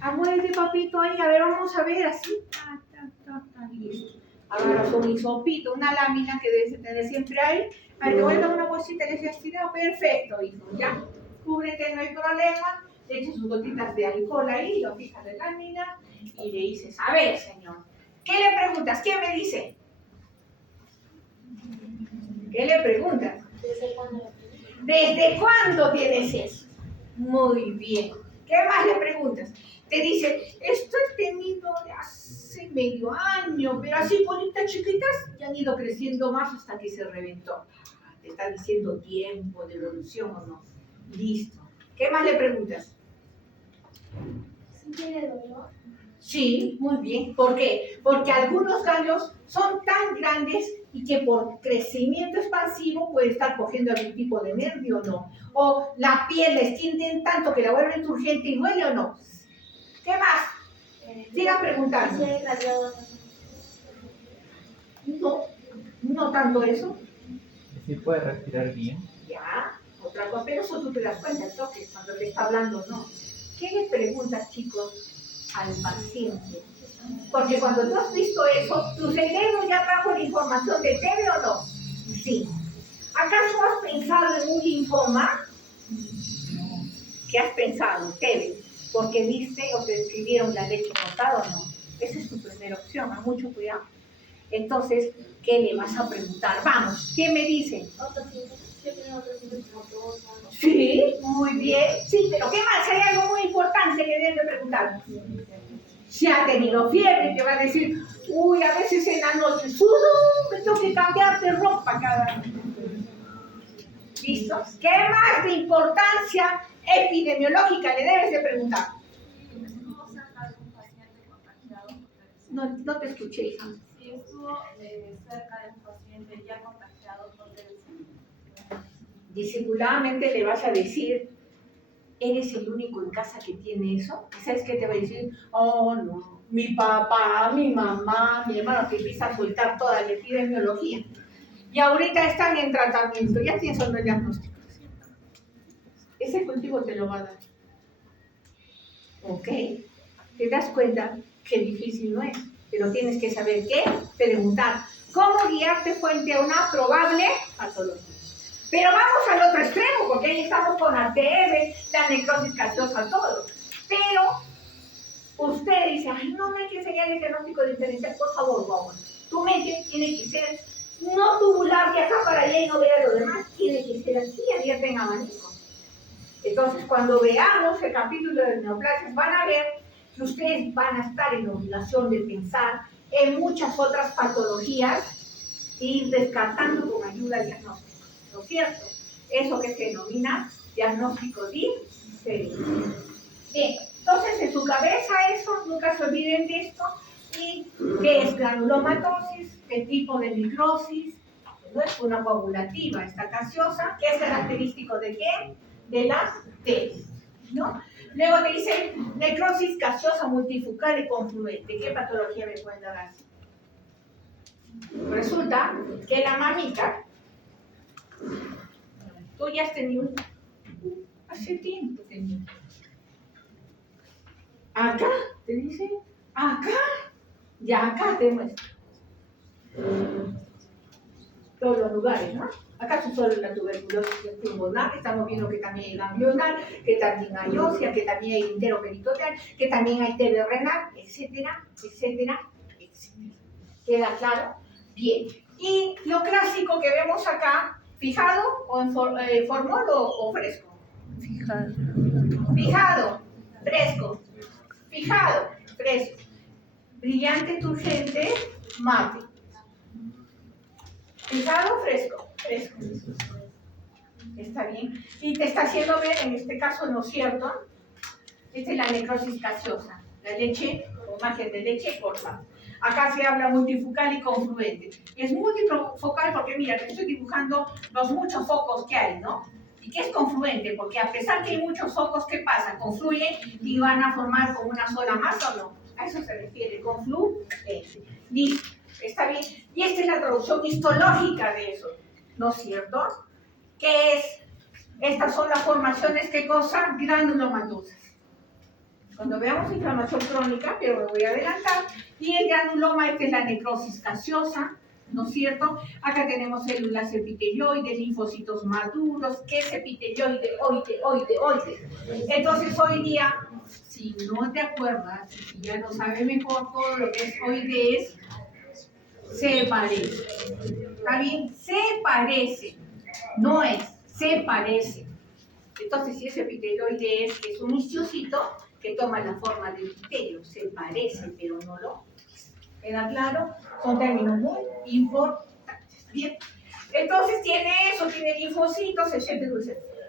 Amuelde, papito, ahí, a ver, vamos a ver, así, listo. Agarras un hisopito, una lámina que debes tener siempre ahí, ahí te voy a dar una bolsita, le dices, tirado, perfecto, hijo, ya, cúbrete, no hay problema, le echas sus gotitas de alcohol ahí, lo fijas de lámina, y le dices, a ver, señor, ¿qué le preguntas? ¿Quién me dice? ¿Qué le preguntas? ¿Desde cuándo tienes eso? Muy bien. ¿Qué más le preguntas? Te dice, esto he tenido de hace medio año, pero así bolitas chiquitas y han ido creciendo más hasta que se reventó. Te está diciendo tiempo de evolución o no. Listo. ¿Qué más le preguntas? ¿Sí tiene dolor? Sí, muy bien. ¿Por qué? Porque algunos ganglios son tan grandes y que por crecimiento expansivo puede estar cogiendo algún tipo de nervio o no. O la piel la extienden tanto que la vuelven turgente y duele o no. ¿Qué más? Siga preguntando. No, no tanto eso. ¿Sí puede respirar bien? Ya, otra cosa, pero eso tú te das cuenta el toque cuando le está hablando, ¿no? ¿Qué le preguntas, chicos, al paciente? Porque cuando tú has visto eso, tu cerebro ya trajo la información de TB o no. Sí. ¿Acaso has pensado en un linfoma? ¿Qué has pensado? TB. Porque viste o te escribieron la leche cortada o no. Esa es tu primera opción, a mucho cuidado. Entonces, ¿qué le vas a preguntar? Vamos, ¿qué me dice? Sí, muy bien. Sí, pero ¿qué más? Hay algo muy importante que deben de preguntar. Si ha tenido fiebre, te va a decir, uy, a veces en la noche sudo, me tengo que cambiar de ropa cada día. ¿Listo? ¿Qué más de importancia epidemiológica le debes de preguntar? ¿Estuvo cerca de un paciente contagiado? No te escuché, hija. Si estuvo cerca de un paciente ya contagiado por TBC? Disimuladamente le vas a decir, ¿eres el único en casa que tiene eso? ¿Y sabes qué te va a decir? Oh, no, mi papá, mi mamá, mi hermano, que empieza a soltar toda la epidemiología. Y ahorita están en tratamiento, ya tienes un diagnóstico. Ese cultivo te lo va a dar. ¿Ok? ¿Te das cuenta que difícil no es? Pero tienes que saber qué, preguntar. ¿Cómo guiarte frente a una probable patología? Pero vamos al otro extremo, porque ahí estamos con la TB, la necrosis gaseosa, todo. Pero usted dice, ay, no hay que enseñar el diagnóstico diferencial, por favor, guau. Tu mente tiene que ser no tubular de acá para allá y no vea lo demás, tiene que ser así, abierta en abanico. Entonces, cuando veamos el capítulo de neoplasias, van a ver que ustedes van a estar en obligación de pensar en muchas otras patologías e ir descartando con ayuda diagnóstica. ¿No es cierto? Eso que se denomina diagnóstico diferencial. Bien, entonces en su cabeza eso, nunca se olviden de esto. ¿Y qué es granulomatosis? ¿Qué tipo de necrosis? No es una coagulativa, esta gaseosa, que es característico de qué? De las T, ¿no? Luego te dice necrosis gaseosa multifocal y confluente. ¿Qué patología me pueden dar así? Resulta que la mamita, tú ya has tenido, hace tiempo tenía. Acá, te dice, acá, ya acá te muestra. Todos los lugares, ¿no? Acá son solo la tuberculosis pulmonar, estamos viendo que también hay ganglionar, que también hay ósea, que también hay enteroperitoneal, que también hay TB renal, etcétera, etcétera, etcétera. ¿Queda claro? Bien. Y lo clásico que vemos acá, ¿fijado o en formol o fresco? Fijado. Fijado, fresco. Fijado, fresco. Brillante, turgente, mate. Fijado, fresco, fresco. Está bien. Y te está haciendo ver, en este caso, ¿no es cierto? Esta es la necrosis gaseosa. La leche, o margen de leche corta. Acá se habla multifocal y confluente. Es multifocal porque, mira, te estoy dibujando los muchos focos que hay, ¿no? ¿Y qué es confluente? Porque a pesar que hay muchos focos, ¿qué pasa? Confluyen y van a formar como una sola masa, ¿o no? A eso se refiere, confluente. Listo, está bien. Y esta es la traducción histológica de eso, ¿no es cierto? ¿Qué es? Estas son las formaciones que causan granulomatosas. Cuando veamos inflamación crónica, pero me voy a adelantar, y el granuloma, esta es la necrosis gaseosa, ¿no es cierto? Acá tenemos células epitelioides, linfocitos maduros. ¿Qué es epitelioide? Oide. Entonces hoy día, si no te acuerdas, si ya no sabes mejor todo lo que es oides, se parece. ¿Está bien? Se parece. No es, se parece. Entonces, si es epitelioide es un histiocyto que toma la forma de epitelio. Se parece, pero no lo es. ¿Queda claro? Son términos muy importantes. Bien. Entonces, tiene eso, tiene linfocitos, etcétera.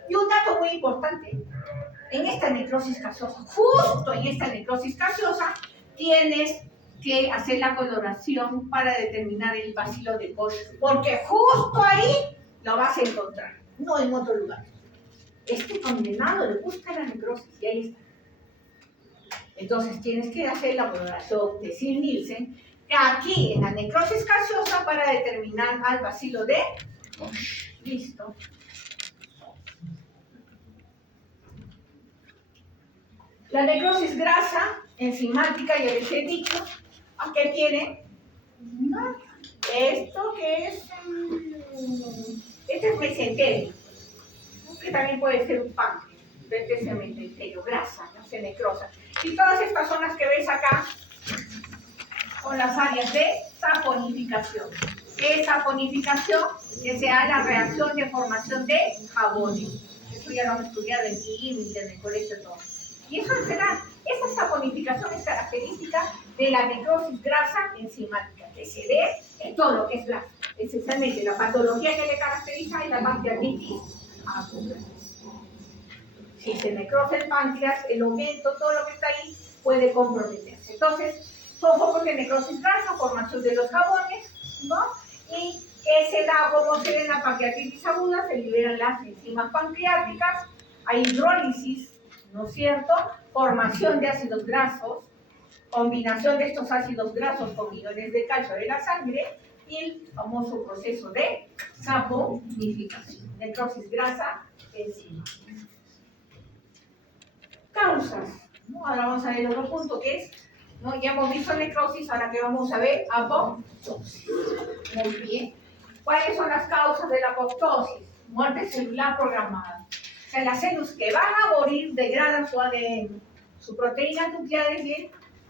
Y un dato muy importante. En esta necrosis gaseosa, justo en esta necrosis gaseosa, tienes que hacer la coloración para determinar el bacilo de Koch, porque justo ahí lo vas a encontrar, no en otro lugar. Este condenado le busca la necrosis y ahí está. Entonces tienes que hacer la coloración de Zinn-Nielsen aquí en la necrosis gaseosa para determinar al bacilo de Koch. Listo. La necrosis grasa, enzimática, ya les he dicho, ¿qué tiene? Esto que es, este es mesenterio, que también puede ser un páncreas, este es el mesenterio, grasa, no se necrosa. Y todas estas zonas que ves acá son las áreas de saponificación. ¿Qué es saponificación? Que sea la reacción de formación de jabones. Eso ya lo han estudiado en química, en el colegio, todo. Y eso será, esa saponificación es característica de la necrosis grasa enzimática, que se ve en todo lo que es grasa. Esencialmente, la patología que le caracteriza es la pancreatitis aguda. Si se necrosa el páncreas, el aumento, todo lo que está ahí, puede comprometerse. Entonces, son focos de necrosis grasa, formación de los jabones, ¿no? Y que se da como se da en la pancreatitis aguda, se liberan las enzimas pancreáticas, hay hidrólisis, ¿no es cierto? Formación de ácidos grasos, combinación de estos ácidos grasos con iones de calcio de la sangre y el famoso proceso de saponificación, necrosis grasa enzima. Causas, ¿no? Ahora vamos a ver otro punto que es, ¿no? Ya hemos visto necrosis, ahora que vamos a ver apoptosis. Muy bien. ¿Cuáles son las causas de la apoptosis? Muerte celular programada. O sea, las células que van a morir degradan su ADN, su proteína nuclear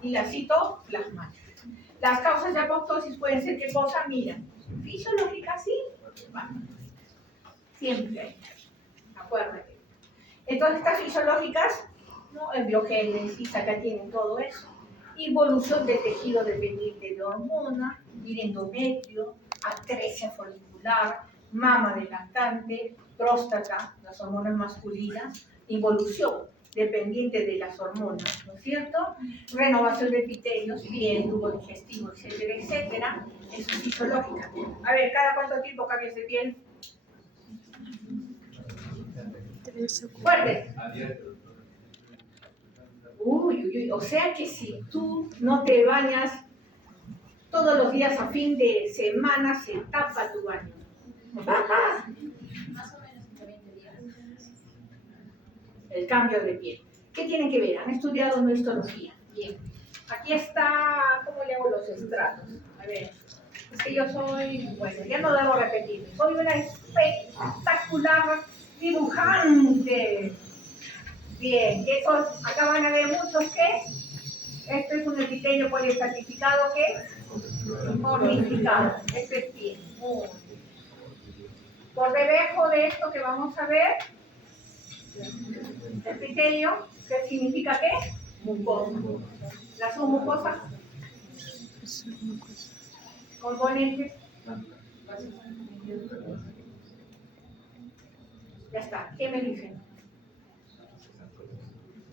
y la citoplasmática. Las causas de apoptosis pueden ser, ¿qué cosa? Mira, fisiológicas, sí, bueno, siempre hay, acuérdate. Entonces, estas fisiológicas, ¿no? Embriogénesis, acá tienen todo eso. Involución del tejido dependiente de hormona, endometrio, atresia folicular, mama del lactante, próstata, las hormonas masculinas, involución dependiente de las hormonas, ¿no es cierto? Renovación de epitelios, piel, tubo digestivo, etcétera, etcétera. Eso es fisiológica. A ver, ¿cada cuánto tiempo cambias de piel? Fuerte. Uy, o sea que si tú no te bañas todos los días a fin de semana, se tapa tu baño. Más o menos 20 días. El cambio de piel. ¿Qué tienen que ver? Han estudiado no histología. Bien. Aquí está, ¿cómo le hago los estratos? A ver, es que yo soy, bueno, ya no debo repetir, soy una espectacular dibujante. Bien, ¿qué son? Acá van a ver muchos que, este es un epitelio poliestratificado que, cornificado, este es piel. Muy bien. Por debajo de esto que vamos a ver, epitelio, ¿qué significa qué? Mucosa. ¿La submucosa? Componentes. Ya está. ¿Qué me dicen?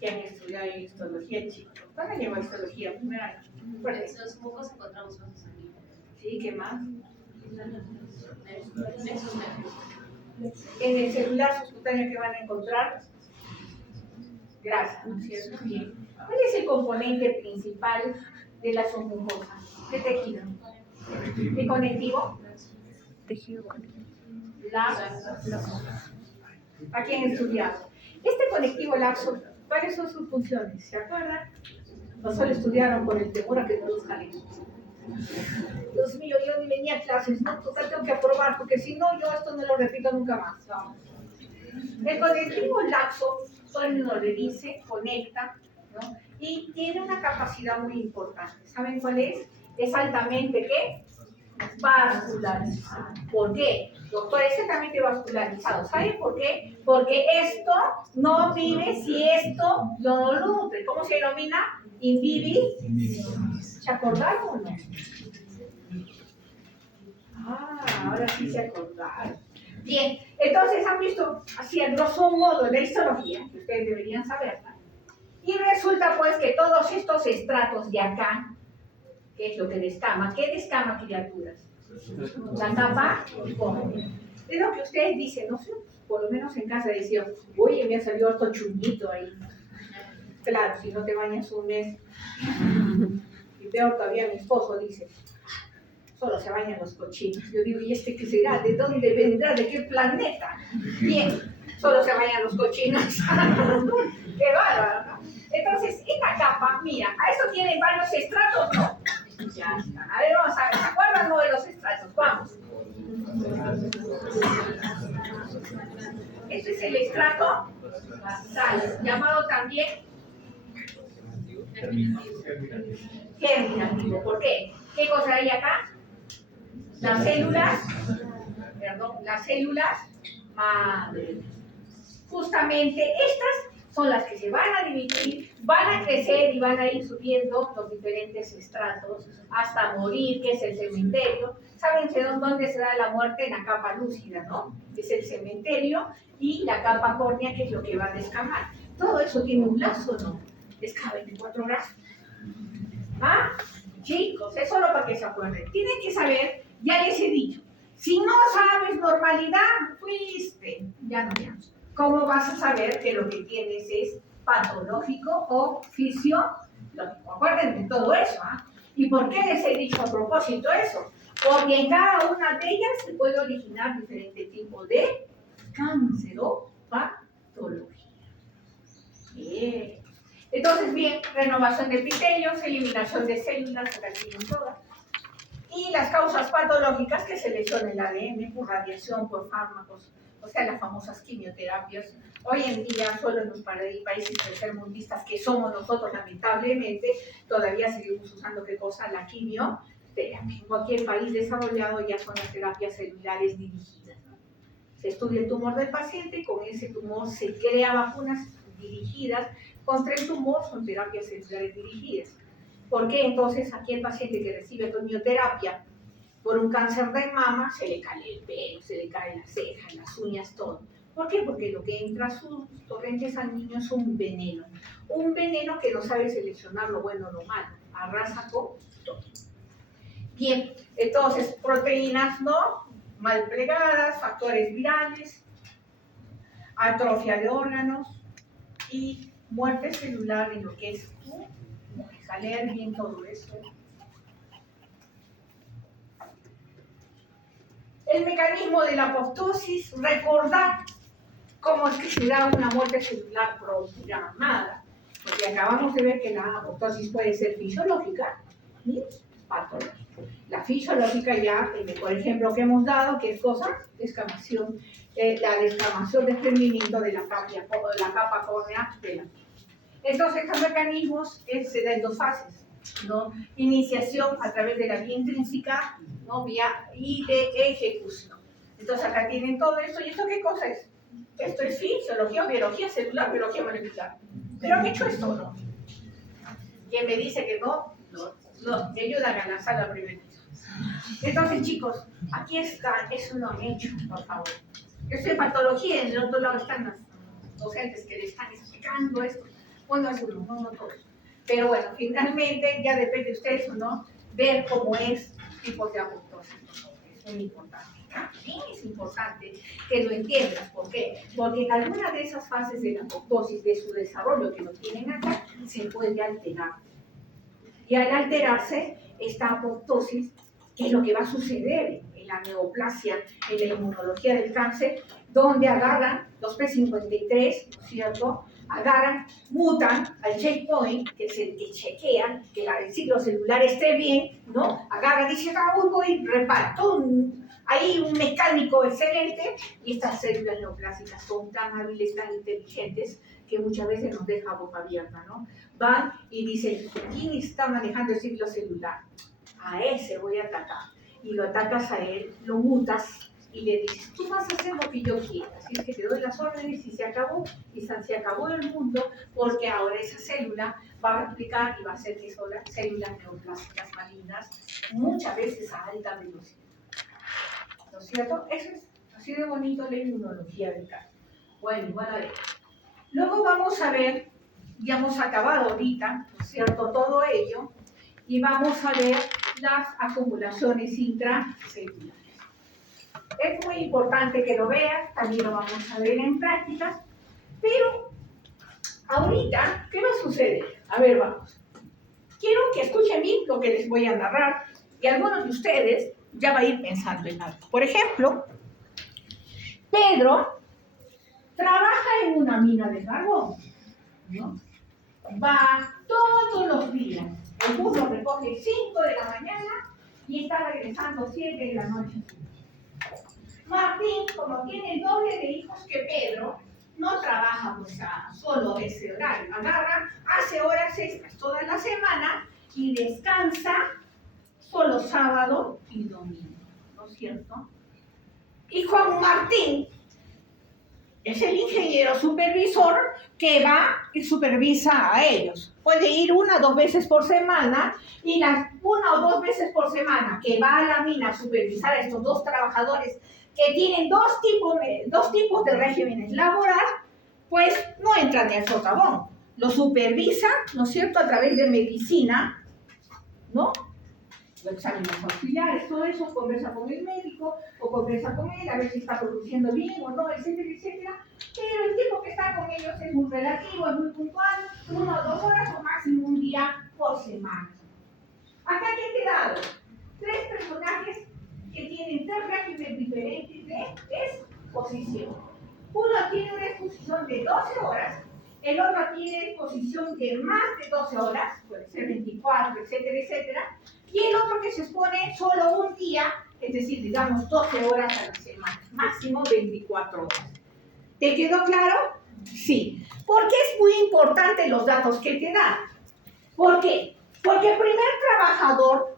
Que han estudiado histología, chicos. ¿Cuándo lleva histología? Primer año. En los mucos encontramos vasos sanguíneos. Sí, ¿qué más? Nexos nerviosos. En el celular subcutáneo que van a encontrar grasa, ¿no es cierto? Bien. ¿Cuál es el componente principal de la submucosa? ¿Qué tejido? ¿Qué conectivo? Tejido conectivo. Laxo. ¿A quién han estudiado? Este conectivo laxo, ¿cuáles son sus funciones? ¿Se acuerdan? No solo estudiaron con el temor a que produzcan eso. Dios mío, yo ni venía a clases, ¿no? Total tengo que aprobar, porque si no, yo esto no lo repito nunca más. Vamos. El conectivo laxo, todo el mundo le dice, conecta, ¿no? Y tiene una capacidad muy importante. ¿Saben cuál es? Es altamente, ¿qué? Vascularizado. ¿Por qué? Doctor, es altamente vascularizado. ¿Saben por qué? Porque esto no vive si esto lo nutre. ¿Cómo se denomina? Inhibición. ¿Se acordaron o no? Ahora sí se acordaron. Bien, entonces han visto así a grosso modo la histología, que ustedes deberían saberla. Y resulta pues que todos estos estratos de acá, ¿qué es lo que descama? ¿Qué descama, criaturas? La capa córnea. Es lo que ustedes dicen, no sé, por lo menos en casa decían, oye, me ha salido harto chumito ahí. Claro, si no te bañas un mes. Y peor todavía mi esposo dice, solo se bañan los cochinos. Yo digo, ¿y este qué será? ¿De dónde vendrá? ¿De qué planeta? Bien, solo se bañan los cochinos. ¡Qué bárbaro! ¿No? Entonces, esta capa, mira, ¿a eso tienen varios estratos? No. Ya está. A ver, vamos a ver, ¿se acuerdan no de los estratos? Vamos. Este es el estrato basal, llamado también germinativo. ¿Por qué? ¿Qué cosa hay acá? Las células madre. Justamente estas son las que se van a dividir, van a crecer y van a ir subiendo los diferentes estratos hasta morir, que es el cementerio. ¿Saben dónde se da la muerte? En la capa lúcida, ¿no? Que es el cementerio, y la capa córnea, que es lo que va a descamar. Todo eso tiene un lazo, ¿no? Es cada 24 horas. ¿Ah? Chicos, es solo para que se acuerden. Tienen que saber, ya les he dicho, Si no sabes normalidad, fuiste, ya no ya. ¿Cómo vas a saber que lo que tienes es patológico o fisiológico? Acuérdense de todo eso, ¿ah? ¿Y por qué les he dicho a propósito eso? Porque en cada una de ellas se puede originar diferentes tipos de cáncer o patología. Bien. Entonces, bien, renovación de epitelios, eliminación de células, acá tienen todas. Y las causas patológicas que se lesionan el ADN por radiación, por fármacos, o sea, las famosas quimioterapias. Hoy en día, solo en los países tercermundistas que somos nosotros, lamentablemente, todavía seguimos usando, ¿qué cosa? La quimioterapia. En cualquier país desarrollado ya son las terapias celulares dirigidas, ¿no? Se estudia el tumor del paciente y con ese tumor se crea vacunas dirigidas. Contra el tumor son terapias celulares dirigidas. ¿Por qué entonces aquí el paciente que recibe quimioterapia por un cáncer de mama se le cae el pelo, se le caen las cejas, las uñas, todo? ¿Por qué? Porque lo que entra a sus torrentes sanguíneos es un veneno que no sabe seleccionar lo bueno o lo malo, arrasa con todo. Bien, entonces proteínas no mal plegadas, factores virales, atrofia de órganos y muerte celular en lo que es a leer bien todo eso. El mecanismo de la apoptosis, recordar cómo es que se da una muerte celular programada, porque acabamos de ver que la apoptosis puede ser fisiológica y patológica. La fisiológica ya, por ejemplo, que hemos dado, que es cosa, descamación, la descamación, desprendimiento de la capa córnea de la piel. Entonces, estos mecanismos se dan en dos fases, ¿no? Iniciación a través de la vía intrínseca, ¿no? Y de ejecución. Entonces, acá tienen todo esto. ¿Y esto qué cosa es? Esto es fisiología, biología celular, biología molecular. ¿Pero qué he hecho esto, no? ¿Quién me dice que no? No, me ayudan a lanzar la primera. Entonces, chicos, aquí está, eso lo han hecho, por favor. Yo estoy en patología, en el otro lado están los docentes que le están explicando esto. Bueno, es uno, no todos. Pero bueno, finalmente ya depende de ustedes o no ver cómo es tipos de apoptosis. Es muy importante. También es importante que lo entiendas. ¿Por qué? Porque en alguna de esas fases de la apoptosis, de su desarrollo que lo tienen acá, se puede alterar. Y al alterarse, esta apoptosis, ¿qué es lo que va a suceder en la neoplasia, en la inmunología del cáncer? Donde agarran los P53, ¿no es cierto? Agarran, mutan al checkpoint, que es el que chequea que el ciclo celular esté bien, ¿no? Agarran y dicen, voy, reparto, hay un mecánico excelente, y estas células neoplásicas son tan hábiles, tan inteligentes, que muchas veces nos deja boca abierta, ¿no? Van y dicen, ¿quién está manejando el ciclo celular? A ese voy a atacar. Y lo atacas a él, lo mutas, y le dices, tú vas a hacer lo que yo quiera, así es que te doy las órdenes y se acabó, se acabó el mundo, porque ahora esa célula va a replicar y va a hacer que son las células neoplásicas malignas, muchas veces a alta velocidad. ¿No es cierto? Eso es así de bonito la inmunología del cáncer. Bueno, igual a ver. Luego vamos a ver, ya hemos acabado ahorita, ¿no es cierto?, todo ello, y vamos a ver las acumulaciones intracelulares. Es muy importante que lo veas, también lo vamos a ver en prácticas, pero ahorita, ¿qué va a suceder? A ver, vamos. Quiero que escuchen bien lo que les voy a narrar, y algunos de ustedes ya va a ir pensando en algo. Por ejemplo, Pedro trabaja en una mina de carbón, ¿no? Va todos los días. El bus lo recoge 5 de la mañana y está regresando 7 de la noche. Martín, como tiene el doble de hijos que Pedro, no trabaja pues solo ese horario. Agarra, hace horas extras toda la semana y descansa solo sábado y domingo, ¿no es cierto? Y Juan Martín es el ingeniero supervisor que va y supervisa a ellos. Puede ir 1 o 2 veces por semana, y las 1 o 2 veces por semana que va a la mina a supervisar a estos 2 trabajadores que tienen dos tipos de regímenes laboral, pues no entran en el socavón. Lo supervisa, ¿no es cierto?, a través de medicina, ¿no? los exámenes auxiliares, todo eso, conversa con el médico o conversa con él, a ver si está produciendo bien o no, etcétera, etcétera. Pero el tiempo que está con ellos es muy relativo, es muy puntual, 1 o 2 horas o máximo un día por semana. Acá ¿qué he quedado? 3 personajes que tienen 3 regímenes diferentes de exposición. Uno tiene una exposición de 12 horas, el otro tiene exposición de más de 12 horas, puede ser 24, etcétera, etcétera, y el otro que se expone solo un día, es decir, digamos 12 horas a la semana, máximo 24 horas. ¿Te quedó claro? Sí. ¿Por qué es muy importante los datos que te dan? ¿Por qué? Porque el primer trabajador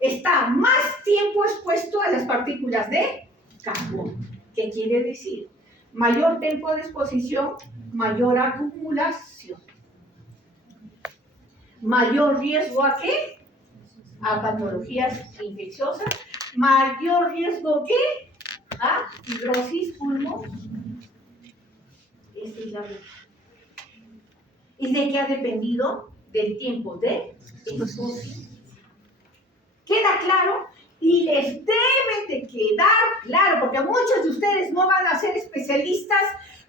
está más tiempo expuesto a las partículas de carbono. ¿Qué quiere decir? Mayor tiempo de exposición, mayor acumulación. Mayor riesgo ¿a qué? A patologías infecciosas. Mayor riesgo ¿qué? A fibrosis pulmonar. Esa es la verdad. ¿Y de qué ha dependido? Del tiempo de exposición. ¿Queda claro? Y les debe de quedar claro, porque muchos de ustedes no van a ser especialistas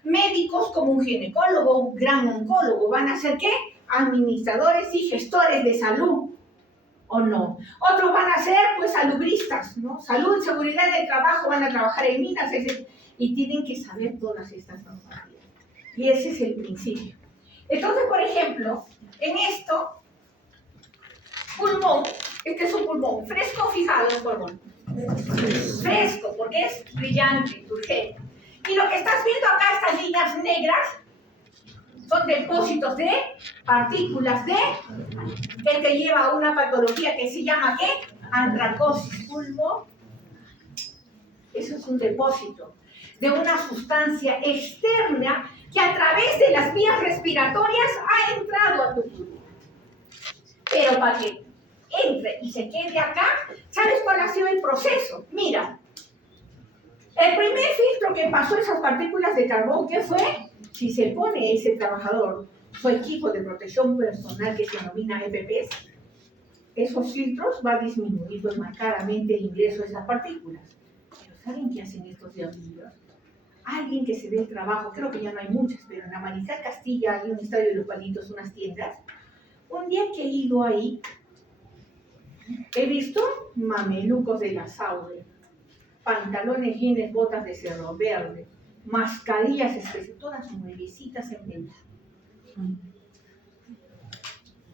médicos como un ginecólogo, un gran oncólogo, van a ser ¿qué? Administradores y gestores de salud, ¿o no? Otros van a ser pues salubristas, ¿no? Salud y seguridad del trabajo, van a trabajar en minas, etc. Y tienen que saber todas estas normativas. Y ese es el principio. Entonces, por ejemplo, en esto, pulmón, este es un pulmón fresco o fijado el pulmón. Fresco, porque es brillante, urgente. Y lo que estás viendo acá, estas líneas negras, son depósitos de partículas de que te lleva a una patología que se llama ¿qué? Antracosis pulmonar. Eso es un depósito de una sustancia externa que a través de las vías respiratorias ha entrado a tu pulmón. Pero para que entre y se quede acá, ¿sabes cuál ha sido el proceso? Mira, el primer filtro que pasó esas partículas de carbón, ¿qué fue? Si se pone ese trabajador, su equipo de protección personal que se denomina EPPs, esos filtros va a disminuir pues, marcadamente el ingreso de esas partículas. Pero ¿saben qué hacen estos diablitos? Alguien que se dé el trabajo, creo que ya no hay muchas, pero en la Mariscal Castilla hay un estadio de los Palitos, unas tiendas. Un día que he ido ahí, he visto mamelucos de la Sauber, pantalones jeans, botas de Cerro Verde, mascarillas especiales, todas nuevecitas en venta.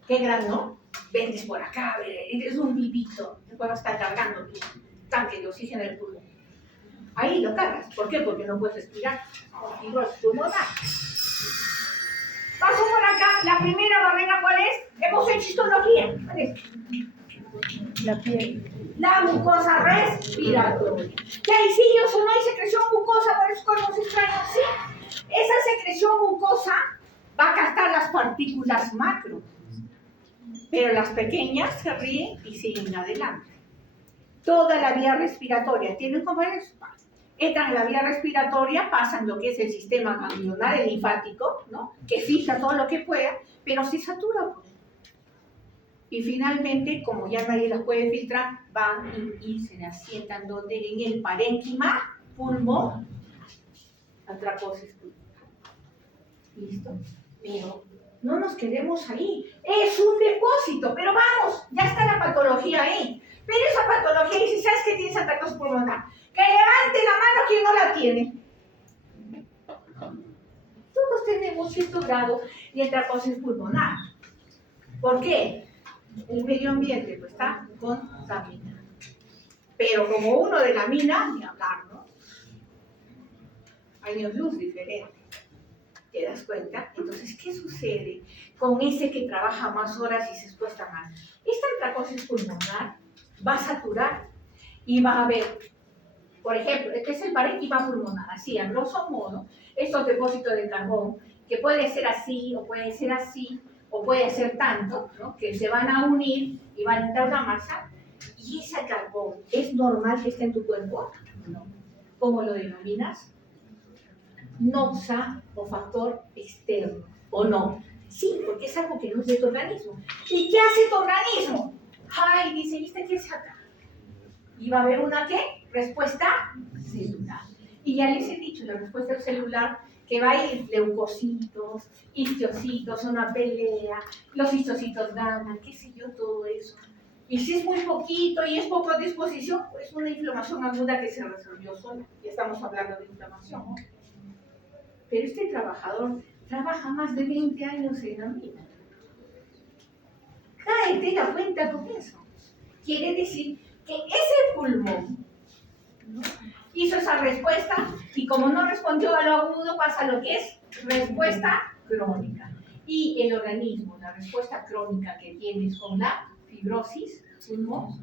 Qué gran, ¿no? Vendes por acá, eres un vivito, te puedes estar cargando tu tanque de oxígeno del pulmón. Ahí lo cargas. ¿Por qué? Porque no puedes respirar. Fibrosis pulmonar. Paso por acá. La primera barrera, ¿cuál es? Hemos hecho histología. ¿Cuál es? La piel. La mucosa respiratoria. ¿Que hay cilios o no hay secreción mucosa por esos cuerpos extraños? Sí. Esa secreción mucosa va a captar las partículas macro. Pero las pequeñas se ríen y siguen adelante. Toda la vía respiratoria tiene un compañero. Entran en la vía respiratoria, pasan lo que es el sistema ganglionar, el linfático, ¿no? Que fija todo lo que pueda, pero se satura. Y finalmente, como ya nadie las puede filtrar, van y se asientan donde en el parénquima pulmonar. Antracosis pulmonar. ¿Listo? Pero no nos quedemos ahí. Es un depósito, pero vamos, ya está la patología ahí. Pero esa patología dice, ¿sabes qué tienes antracosis pulmonar? Que levante la mano quien no la tiene. Todos tenemos cierto grado de antracosis pulmonar. ¿Por qué? El medio ambiente pues, está contaminado. Pero como uno de la mina, ni hablar, ¿no? Años luz diferente. ¿Te das cuenta? Entonces, ¿qué sucede con ese que trabaja más horas y se expuesta más? Esta antracosis pulmonar va a saturar y va a haber, por ejemplo, este es el parénquima pulmonar, así, a grosso modo, estos depósitos de carbón, que puede ser así, o puede ser así, o puede ser tanto, ¿no? Que se van a unir y van a entrar una masa, y ese carbón, ¿es normal que esté en tu cuerpo? No. ¿Cómo lo denominas? Noxa o factor externo, ¿o no? Sí, porque es algo que no es de tu organismo. ¿Y qué hace tu organismo? Ay, dice, ¿viste qué saca? Y va a haber una ¿qué? Respuesta celular. Y ya les he dicho, la respuesta celular, que va a ir leucocitos, histocitos, una pelea, los histocitos ganan, qué sé yo, todo eso. Y si es muy poquito y es poco a disposición, pues una inflamación aguda que se resolvió sola. Ya estamos hablando de inflamación, ¿no? Pero este trabajador trabaja más de 20 años en la mina. Cáete la cuenta con eso. Quiere decir que ese pulmón, ¿no?, hizo esa respuesta y como no respondió a lo agudo, pasa a lo que es respuesta crónica. Y el organismo, la respuesta crónica que tienes con la fibrosis pulmonar.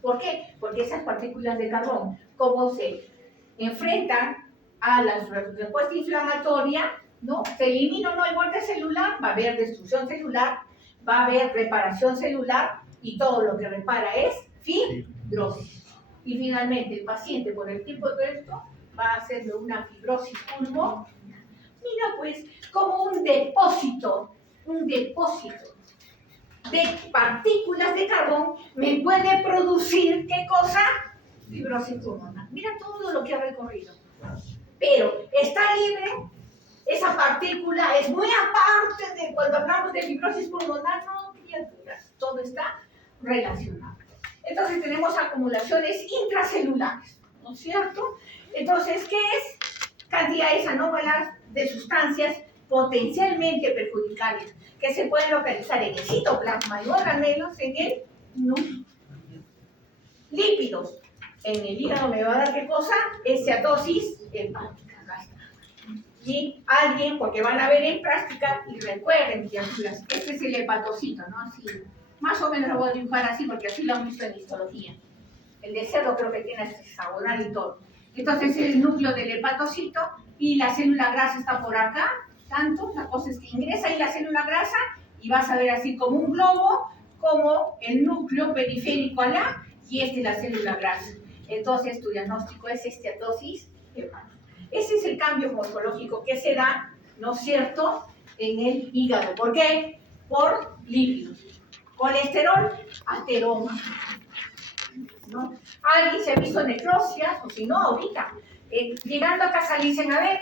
¿Por qué? Porque esas partículas de carbón, como se enfrentan a la respuesta inflamatoria, ¿no? Se elimina o no hay muerte celular, va a haber destrucción celular, va a haber reparación celular y todo lo que repara es fibrosis. Y finalmente el paciente por el tipo de esto va a hacerle una fibrosis pulmonar. Mira pues, como un depósito de partículas de carbón me puede producir, ¿qué cosa? Fibrosis pulmonar. Mira todo lo que ha recorrido. Pero está libre, esa partícula es muy aparte de cuando hablamos de fibrosis pulmonar, no, criaturas, todo está relacionado. Entonces tenemos acumulaciones intracelulares, ¿no es cierto? Entonces, ¿qué es? Cantidades anómalas de sustancias potencialmente perjudiciales que se pueden localizar en el citoplasma y organelos en el núcleo. Lípidos. En el hígado me va a dar ¿qué cosa? Esteatosis hepática. Acá está. Y alguien, porque van a ver en práctica, y recuerden, criaturas, este es el hepatocito, ¿no? Así, más o menos lo voy a dibujar así, porque así lo han visto en histología. El de cerdo creo que tiene este hexagonal y todo. Entonces es el núcleo del hepatocito y la célula grasa está por acá. Tanto, la cosa es que ingresa ahí la célula grasa y vas a ver así como un globo, como el núcleo periférico alá y este es la célula grasa. Entonces tu diagnóstico es esteatosis hepática. Ese es el cambio morfológico que se da, ¿no es cierto?, en el hígado. ¿Por qué? Por lípidos. Colesterol, ateroma. ¿No? Alguien se ha visto necrosia, o si no, ahorita. Llegando a casa le dicen, a ver,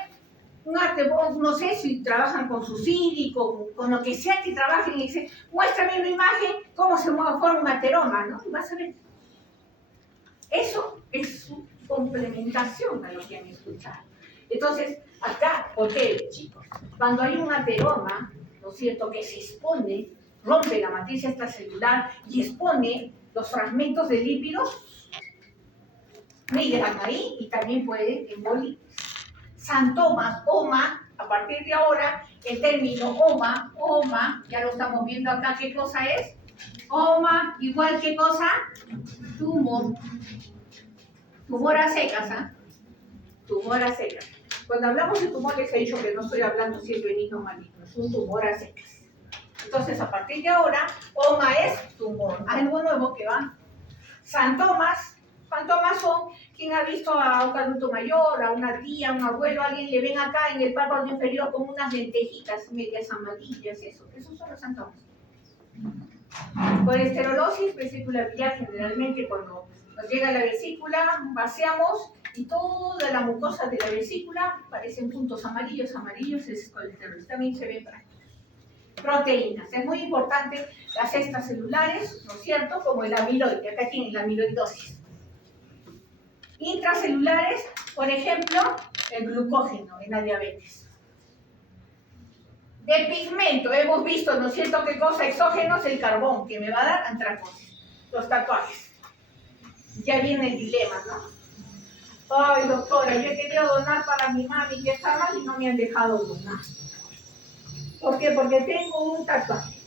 no sé si trabajan con su CIDI, con lo que sea que trabajen, y dicen, muéstrame una imagen, cómo se forma un ateroma, ¿no? Y vas a ver. Eso es su complementación a lo que han escuchado. Entonces, acá, ¿por qué, chicos? Cuando hay un ateroma, ¿no es cierto?, que se expone, rompe la matriz extracelular y expone los fragmentos de lípidos, migran ahí y también pueden embolir. Santomas, OMA, a partir de ahora, el término OMA, ya lo estamos viendo acá, ¿qué cosa es? OMA, igual que cosa, tumor. Tumor a secas, ¿ah? Tumor a secas. Cuando hablamos de tumor les he dicho que no estoy hablando si es benigno o maligno, es un tumor a secas. Entonces, a partir de ahora, OMA es tumor. Algo nuevo que va. Santomas son, quien ha visto a un adulto mayor, a una tía, a un abuelo, a alguien le ven acá en el párpado inferior como unas lentejitas medias amarillas, esos son los santomas. Colesterolosis, vesícula biliar, generalmente cuando nos llega a la vesícula, vaciamos y toda la mucosa de la vesícula parecen puntos amarillos, es colesterol, también se ve para proteínas, es muy importante las extracelulares, ¿no es cierto?, como el amiloide, acá tienen la amiloidosis. Intracelulares, por ejemplo, el glucógeno en la diabetes. De pigmento, hemos visto, ¿no es cierto?, qué cosa, exógenos, el carbón, que me va a dar antracosis, los tatuajes. Ya viene el dilema, ¿no? Ay, doctora, yo he querido donar para mi mami que está mal y no me han dejado donar. ¿Por qué? Porque tengo un tatuaje.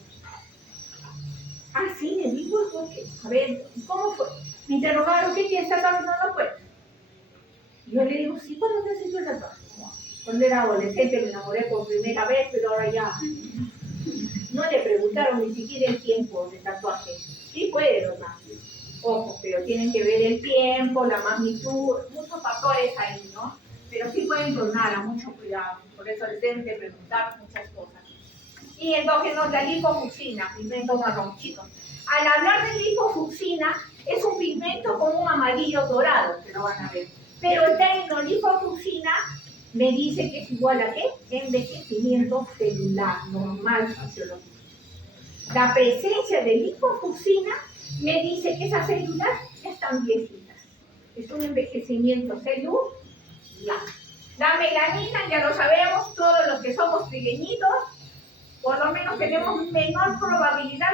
Ah, sí, le digo, ¿por qué? A ver, ¿cómo fue? Me interrogaron, ¿qué tienes tatuaje? No puedo. Y yo le digo, sí, ¿cuándo te has hecho el tatuaje? Cuando era adolescente me enamoré por primera vez, pero ahora ya no le preguntaron ni siquiera el tiempo de tatuaje. Sí puede donar. Ojo, pero tienen que ver el tiempo, la magnitud, muchos factores ahí, ¿no? Pero sí pueden donar, a mucho cuidado. Por eso les deben de preguntar muchas cosas. Y endógenos, la lipofucina, pigmento marrón, chicos. Al hablar de lipofucsina, es un pigmento con un amarillo dorado, que lo van a ver. Pero el término lipofucsina me dice que es igual a ¿qué? Envejecimiento celular normal fisiológico. La presencia de lipofucsina me dice que esas células ya están viejitas. Es un envejecimiento celular. La melanina, ya lo sabemos, todos los que somos pequeñitos, por lo menos tenemos menor probabilidad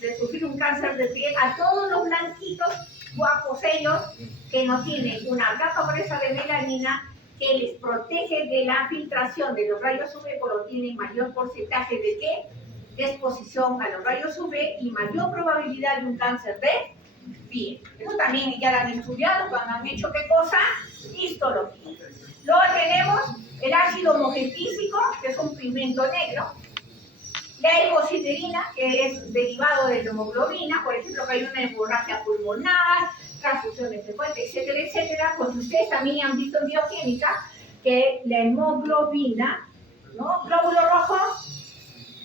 de sufrir un cáncer de piel a todos los blanquitos, guapos ellos, que no tienen una capa gruesa de melanina que les protege de la filtración de los rayos UV, pero tienen mayor porcentaje de ¿qué? De exposición a los rayos UV y mayor probabilidad de un cáncer de piel. Eso también ya lo han estudiado cuando han hecho ¿qué cosa? Histología. Luego tenemos el ácido mogentísico, que es un pigmento negro. La hemosiderina, que es derivado de la hemoglobina, por ejemplo, que hay una hemorragia pulmonar, transfusiones frecuentes, etcétera, etcétera. Pues ustedes también han visto en bioquímica que la hemoglobina, ¿no? Glóbulo rojo,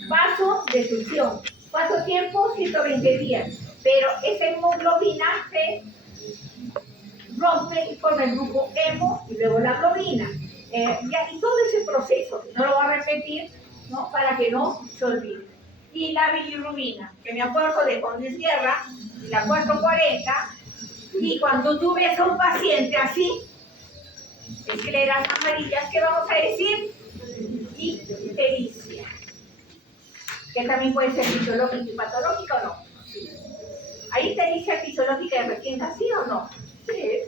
vasodestrucción. ¿Cuánto tiempo? 120 días. Pero esa hemoglobina se rompe y forma el grupo hemo y luego la globina. Y todo ese proceso, no lo voy a repetir, ¿no? Para que no se olvide. Y la bilirrubina, que me acuerdo de Juan Luis Guerra, y la 440, y cuando tú ves a un paciente así, escleras amarillas, ¿qué vamos a decir? Ictericia. Que también puede ser fisiológica y patológica o no. Sí. ¿Hay ictericia fisiológica de recién nacido o no? Sí.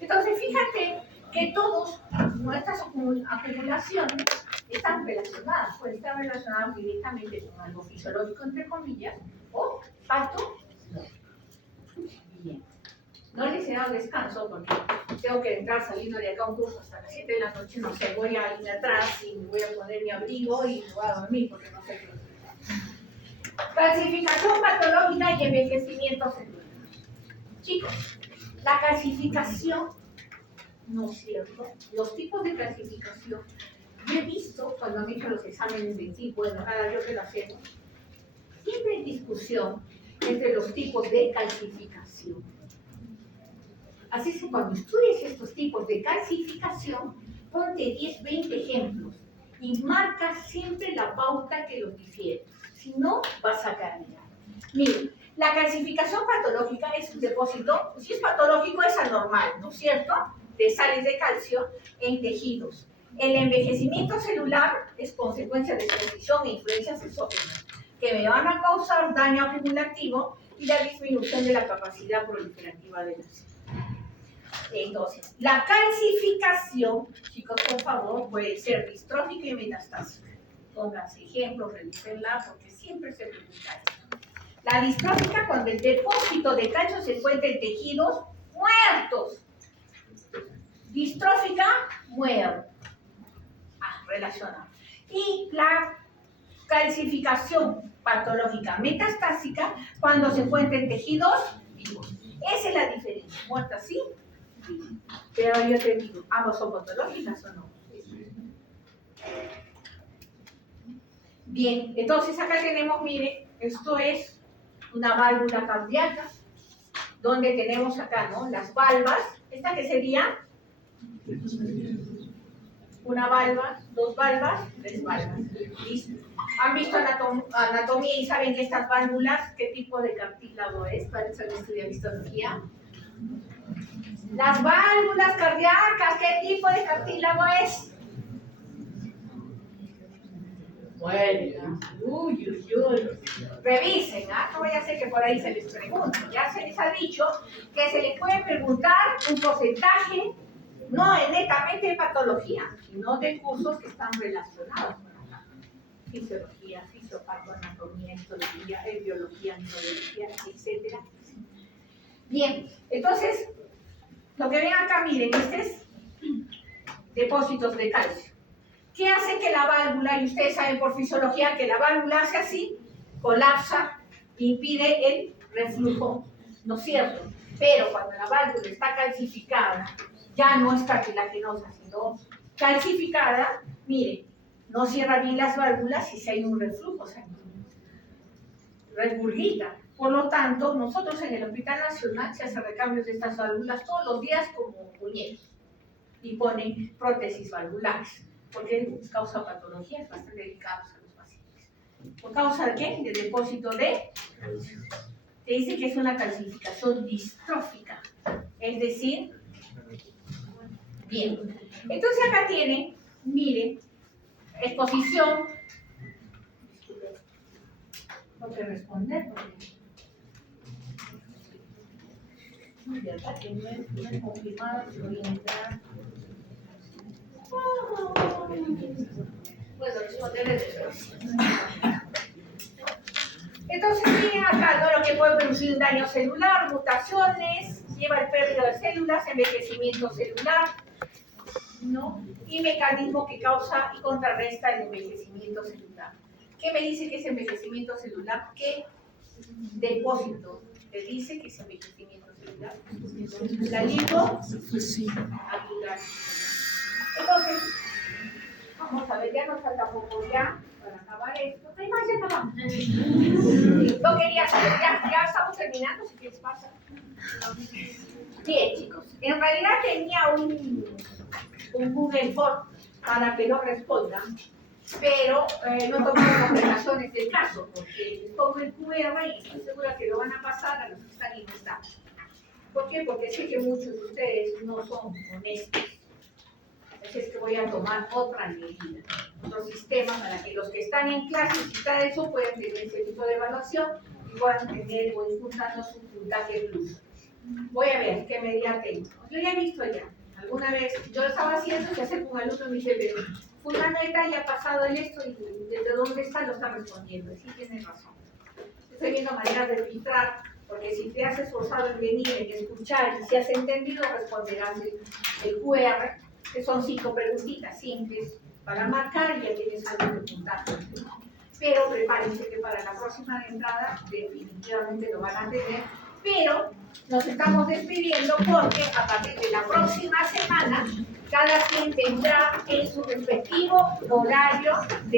Entonces, fíjate que todas nuestras acumulaciones están relacionadas, pueden estar relacionadas directamente con algo fisiológico, entre comillas, o patológico. Bien. No les he dado descanso porque tengo que entrar saliendo de acá a un curso hasta las 7 de la noche, no sé, voy a ir atrás y me voy a poner mi abrigo y me voy a dormir porque no sé qué. Calcificación patológica y envejecimiento celular. Chicos, la calcificación, ¿no es cierto? Los tipos de calcificación, yo he visto cuando han hecho los exámenes de tipo, bueno, cada yo que lo hacemos, siempre hay discusión entre los tipos de calcificación. Así que cuando estudies estos tipos de calcificación, ponte 10, 20 ejemplos y marca siempre la pauta que los difiere. Si no, vas a caer. Miren, la calcificación patológica es un depósito, si es patológico es anormal, ¿no es cierto?, de sales de calcio en tejidos. El envejecimiento celular es consecuencia de exposición e influencias exógenas que me van a causar daño acumulativo y la disminución de la capacidad proliferativa de la célula. Entonces, la calcificación, chicos, por favor, puede ser distrófica y metastásica. Pónganse ejemplos, revísenla, porque siempre se pregunta esto. La distrófica, cuando el depósito de calcio se encuentra en tejidos muertos. Distrófica, muerto. Relacionado. Y la calcificación patológica metastásica, cuando se encuentra en tejidos vivos. Esa es la diferencia. Muerta sí, viva. Pero yo te digo, ¿ambos son patológicas o no? Bien, entonces acá tenemos, mire, esto es una válvula cardíaca, donde tenemos acá, ¿no? Las valvas, ¿esta qué sería? Una valva, dos valvas, tres valvas. ¿Listo? ¿Han visto anatomía y saben que estas válvulas, qué tipo de cartílago es? ¿Para eso estudian histología? Las válvulas cardíacas, ¿qué tipo de cartílago es? Bueno, revisen, ¿ah? No vaya a ser que por ahí se les pregunte. Ya se les ha dicho que se les puede preguntar un porcentaje, no netamente de patología, sino de cursos que están relacionados con la fisiología, fisiopatoanatomía, histología, biología, neurología, etc. Bien, entonces, lo que ven acá, miren, este es depósitos de calcio. ¿Qué hace que la válvula, y ustedes saben por fisiología que la válvula hace así, colapsa, impide el reflujo, ¿no es cierto? Pero cuando la válvula está calcificada, ya no es cartilaginosa, sino calcificada, miren, no cierra bien las válvulas y si hay un reflujo sanguíneo. Regurgita, Por lo tanto, nosotros en el Hospital Nacional se hacen recambios de estas válvulas todos los días como muñecos y ponen prótesis valvulares, porque causa patologías bastante delicadas a los pacientes. ¿Por causa de qué? De depósito de... Te dice que es una calcificación distrófica, es decir, bien. Entonces acá tienen, miren, exposición. Tengo que responder porque... De verdad que no he confirmado si voy a entrar. Puedo responder después. Entonces, miren acá, ¿no? Lo que puede producir un daño celular, mutaciones, lleva el pérdida de células, envejecimiento celular, ¿no? Y mecanismo que causa y contrarresta el envejecimiento celular. ¿Qué me dice que es envejecimiento celular? ¿Qué depósito te dice que es envejecimiento celular? La linfoacular. Entonces, vamos a ver, ya nos falta poco ya para acabar esto. No hay más, ya acabamos. No quería saber, ya estamos terminando, si quieres pasa. Bien, chicos, en realidad tenía un Google Form para que no respondan, pero no tomamos complicaciones del caso, porque les pongo el QR y estoy segura que lo van a pasar a los que están en esta. ¿Por qué? Porque sé que muchos de ustedes no son honestos. Así es que voy a tomar otra medida, otro sistema para que los que están en clase y citar eso puedan tener ese tipo de evaluación y puedan tener o disfrutarnos un puntaje plus. Voy a ver qué medida tengo. Yo ya he visto ya, alguna vez, yo lo estaba haciendo y hace un alumno me dice, pero fulano de tal ya ha pasado en esto y desde dónde está lo está respondiendo. Y sí tienes razón. Estoy viendo maneras de filtrar, porque si te has esforzado en venir, en escuchar y si has entendido, responderás el QR, que son 5 preguntitas simples para marcar y ya tienes algo de puntaje. Pero prepárense que para la próxima entrada definitivamente lo van a tener, pero nos estamos despidiendo porque a partir de la próxima semana cada quien tendrá en su respectivo horario de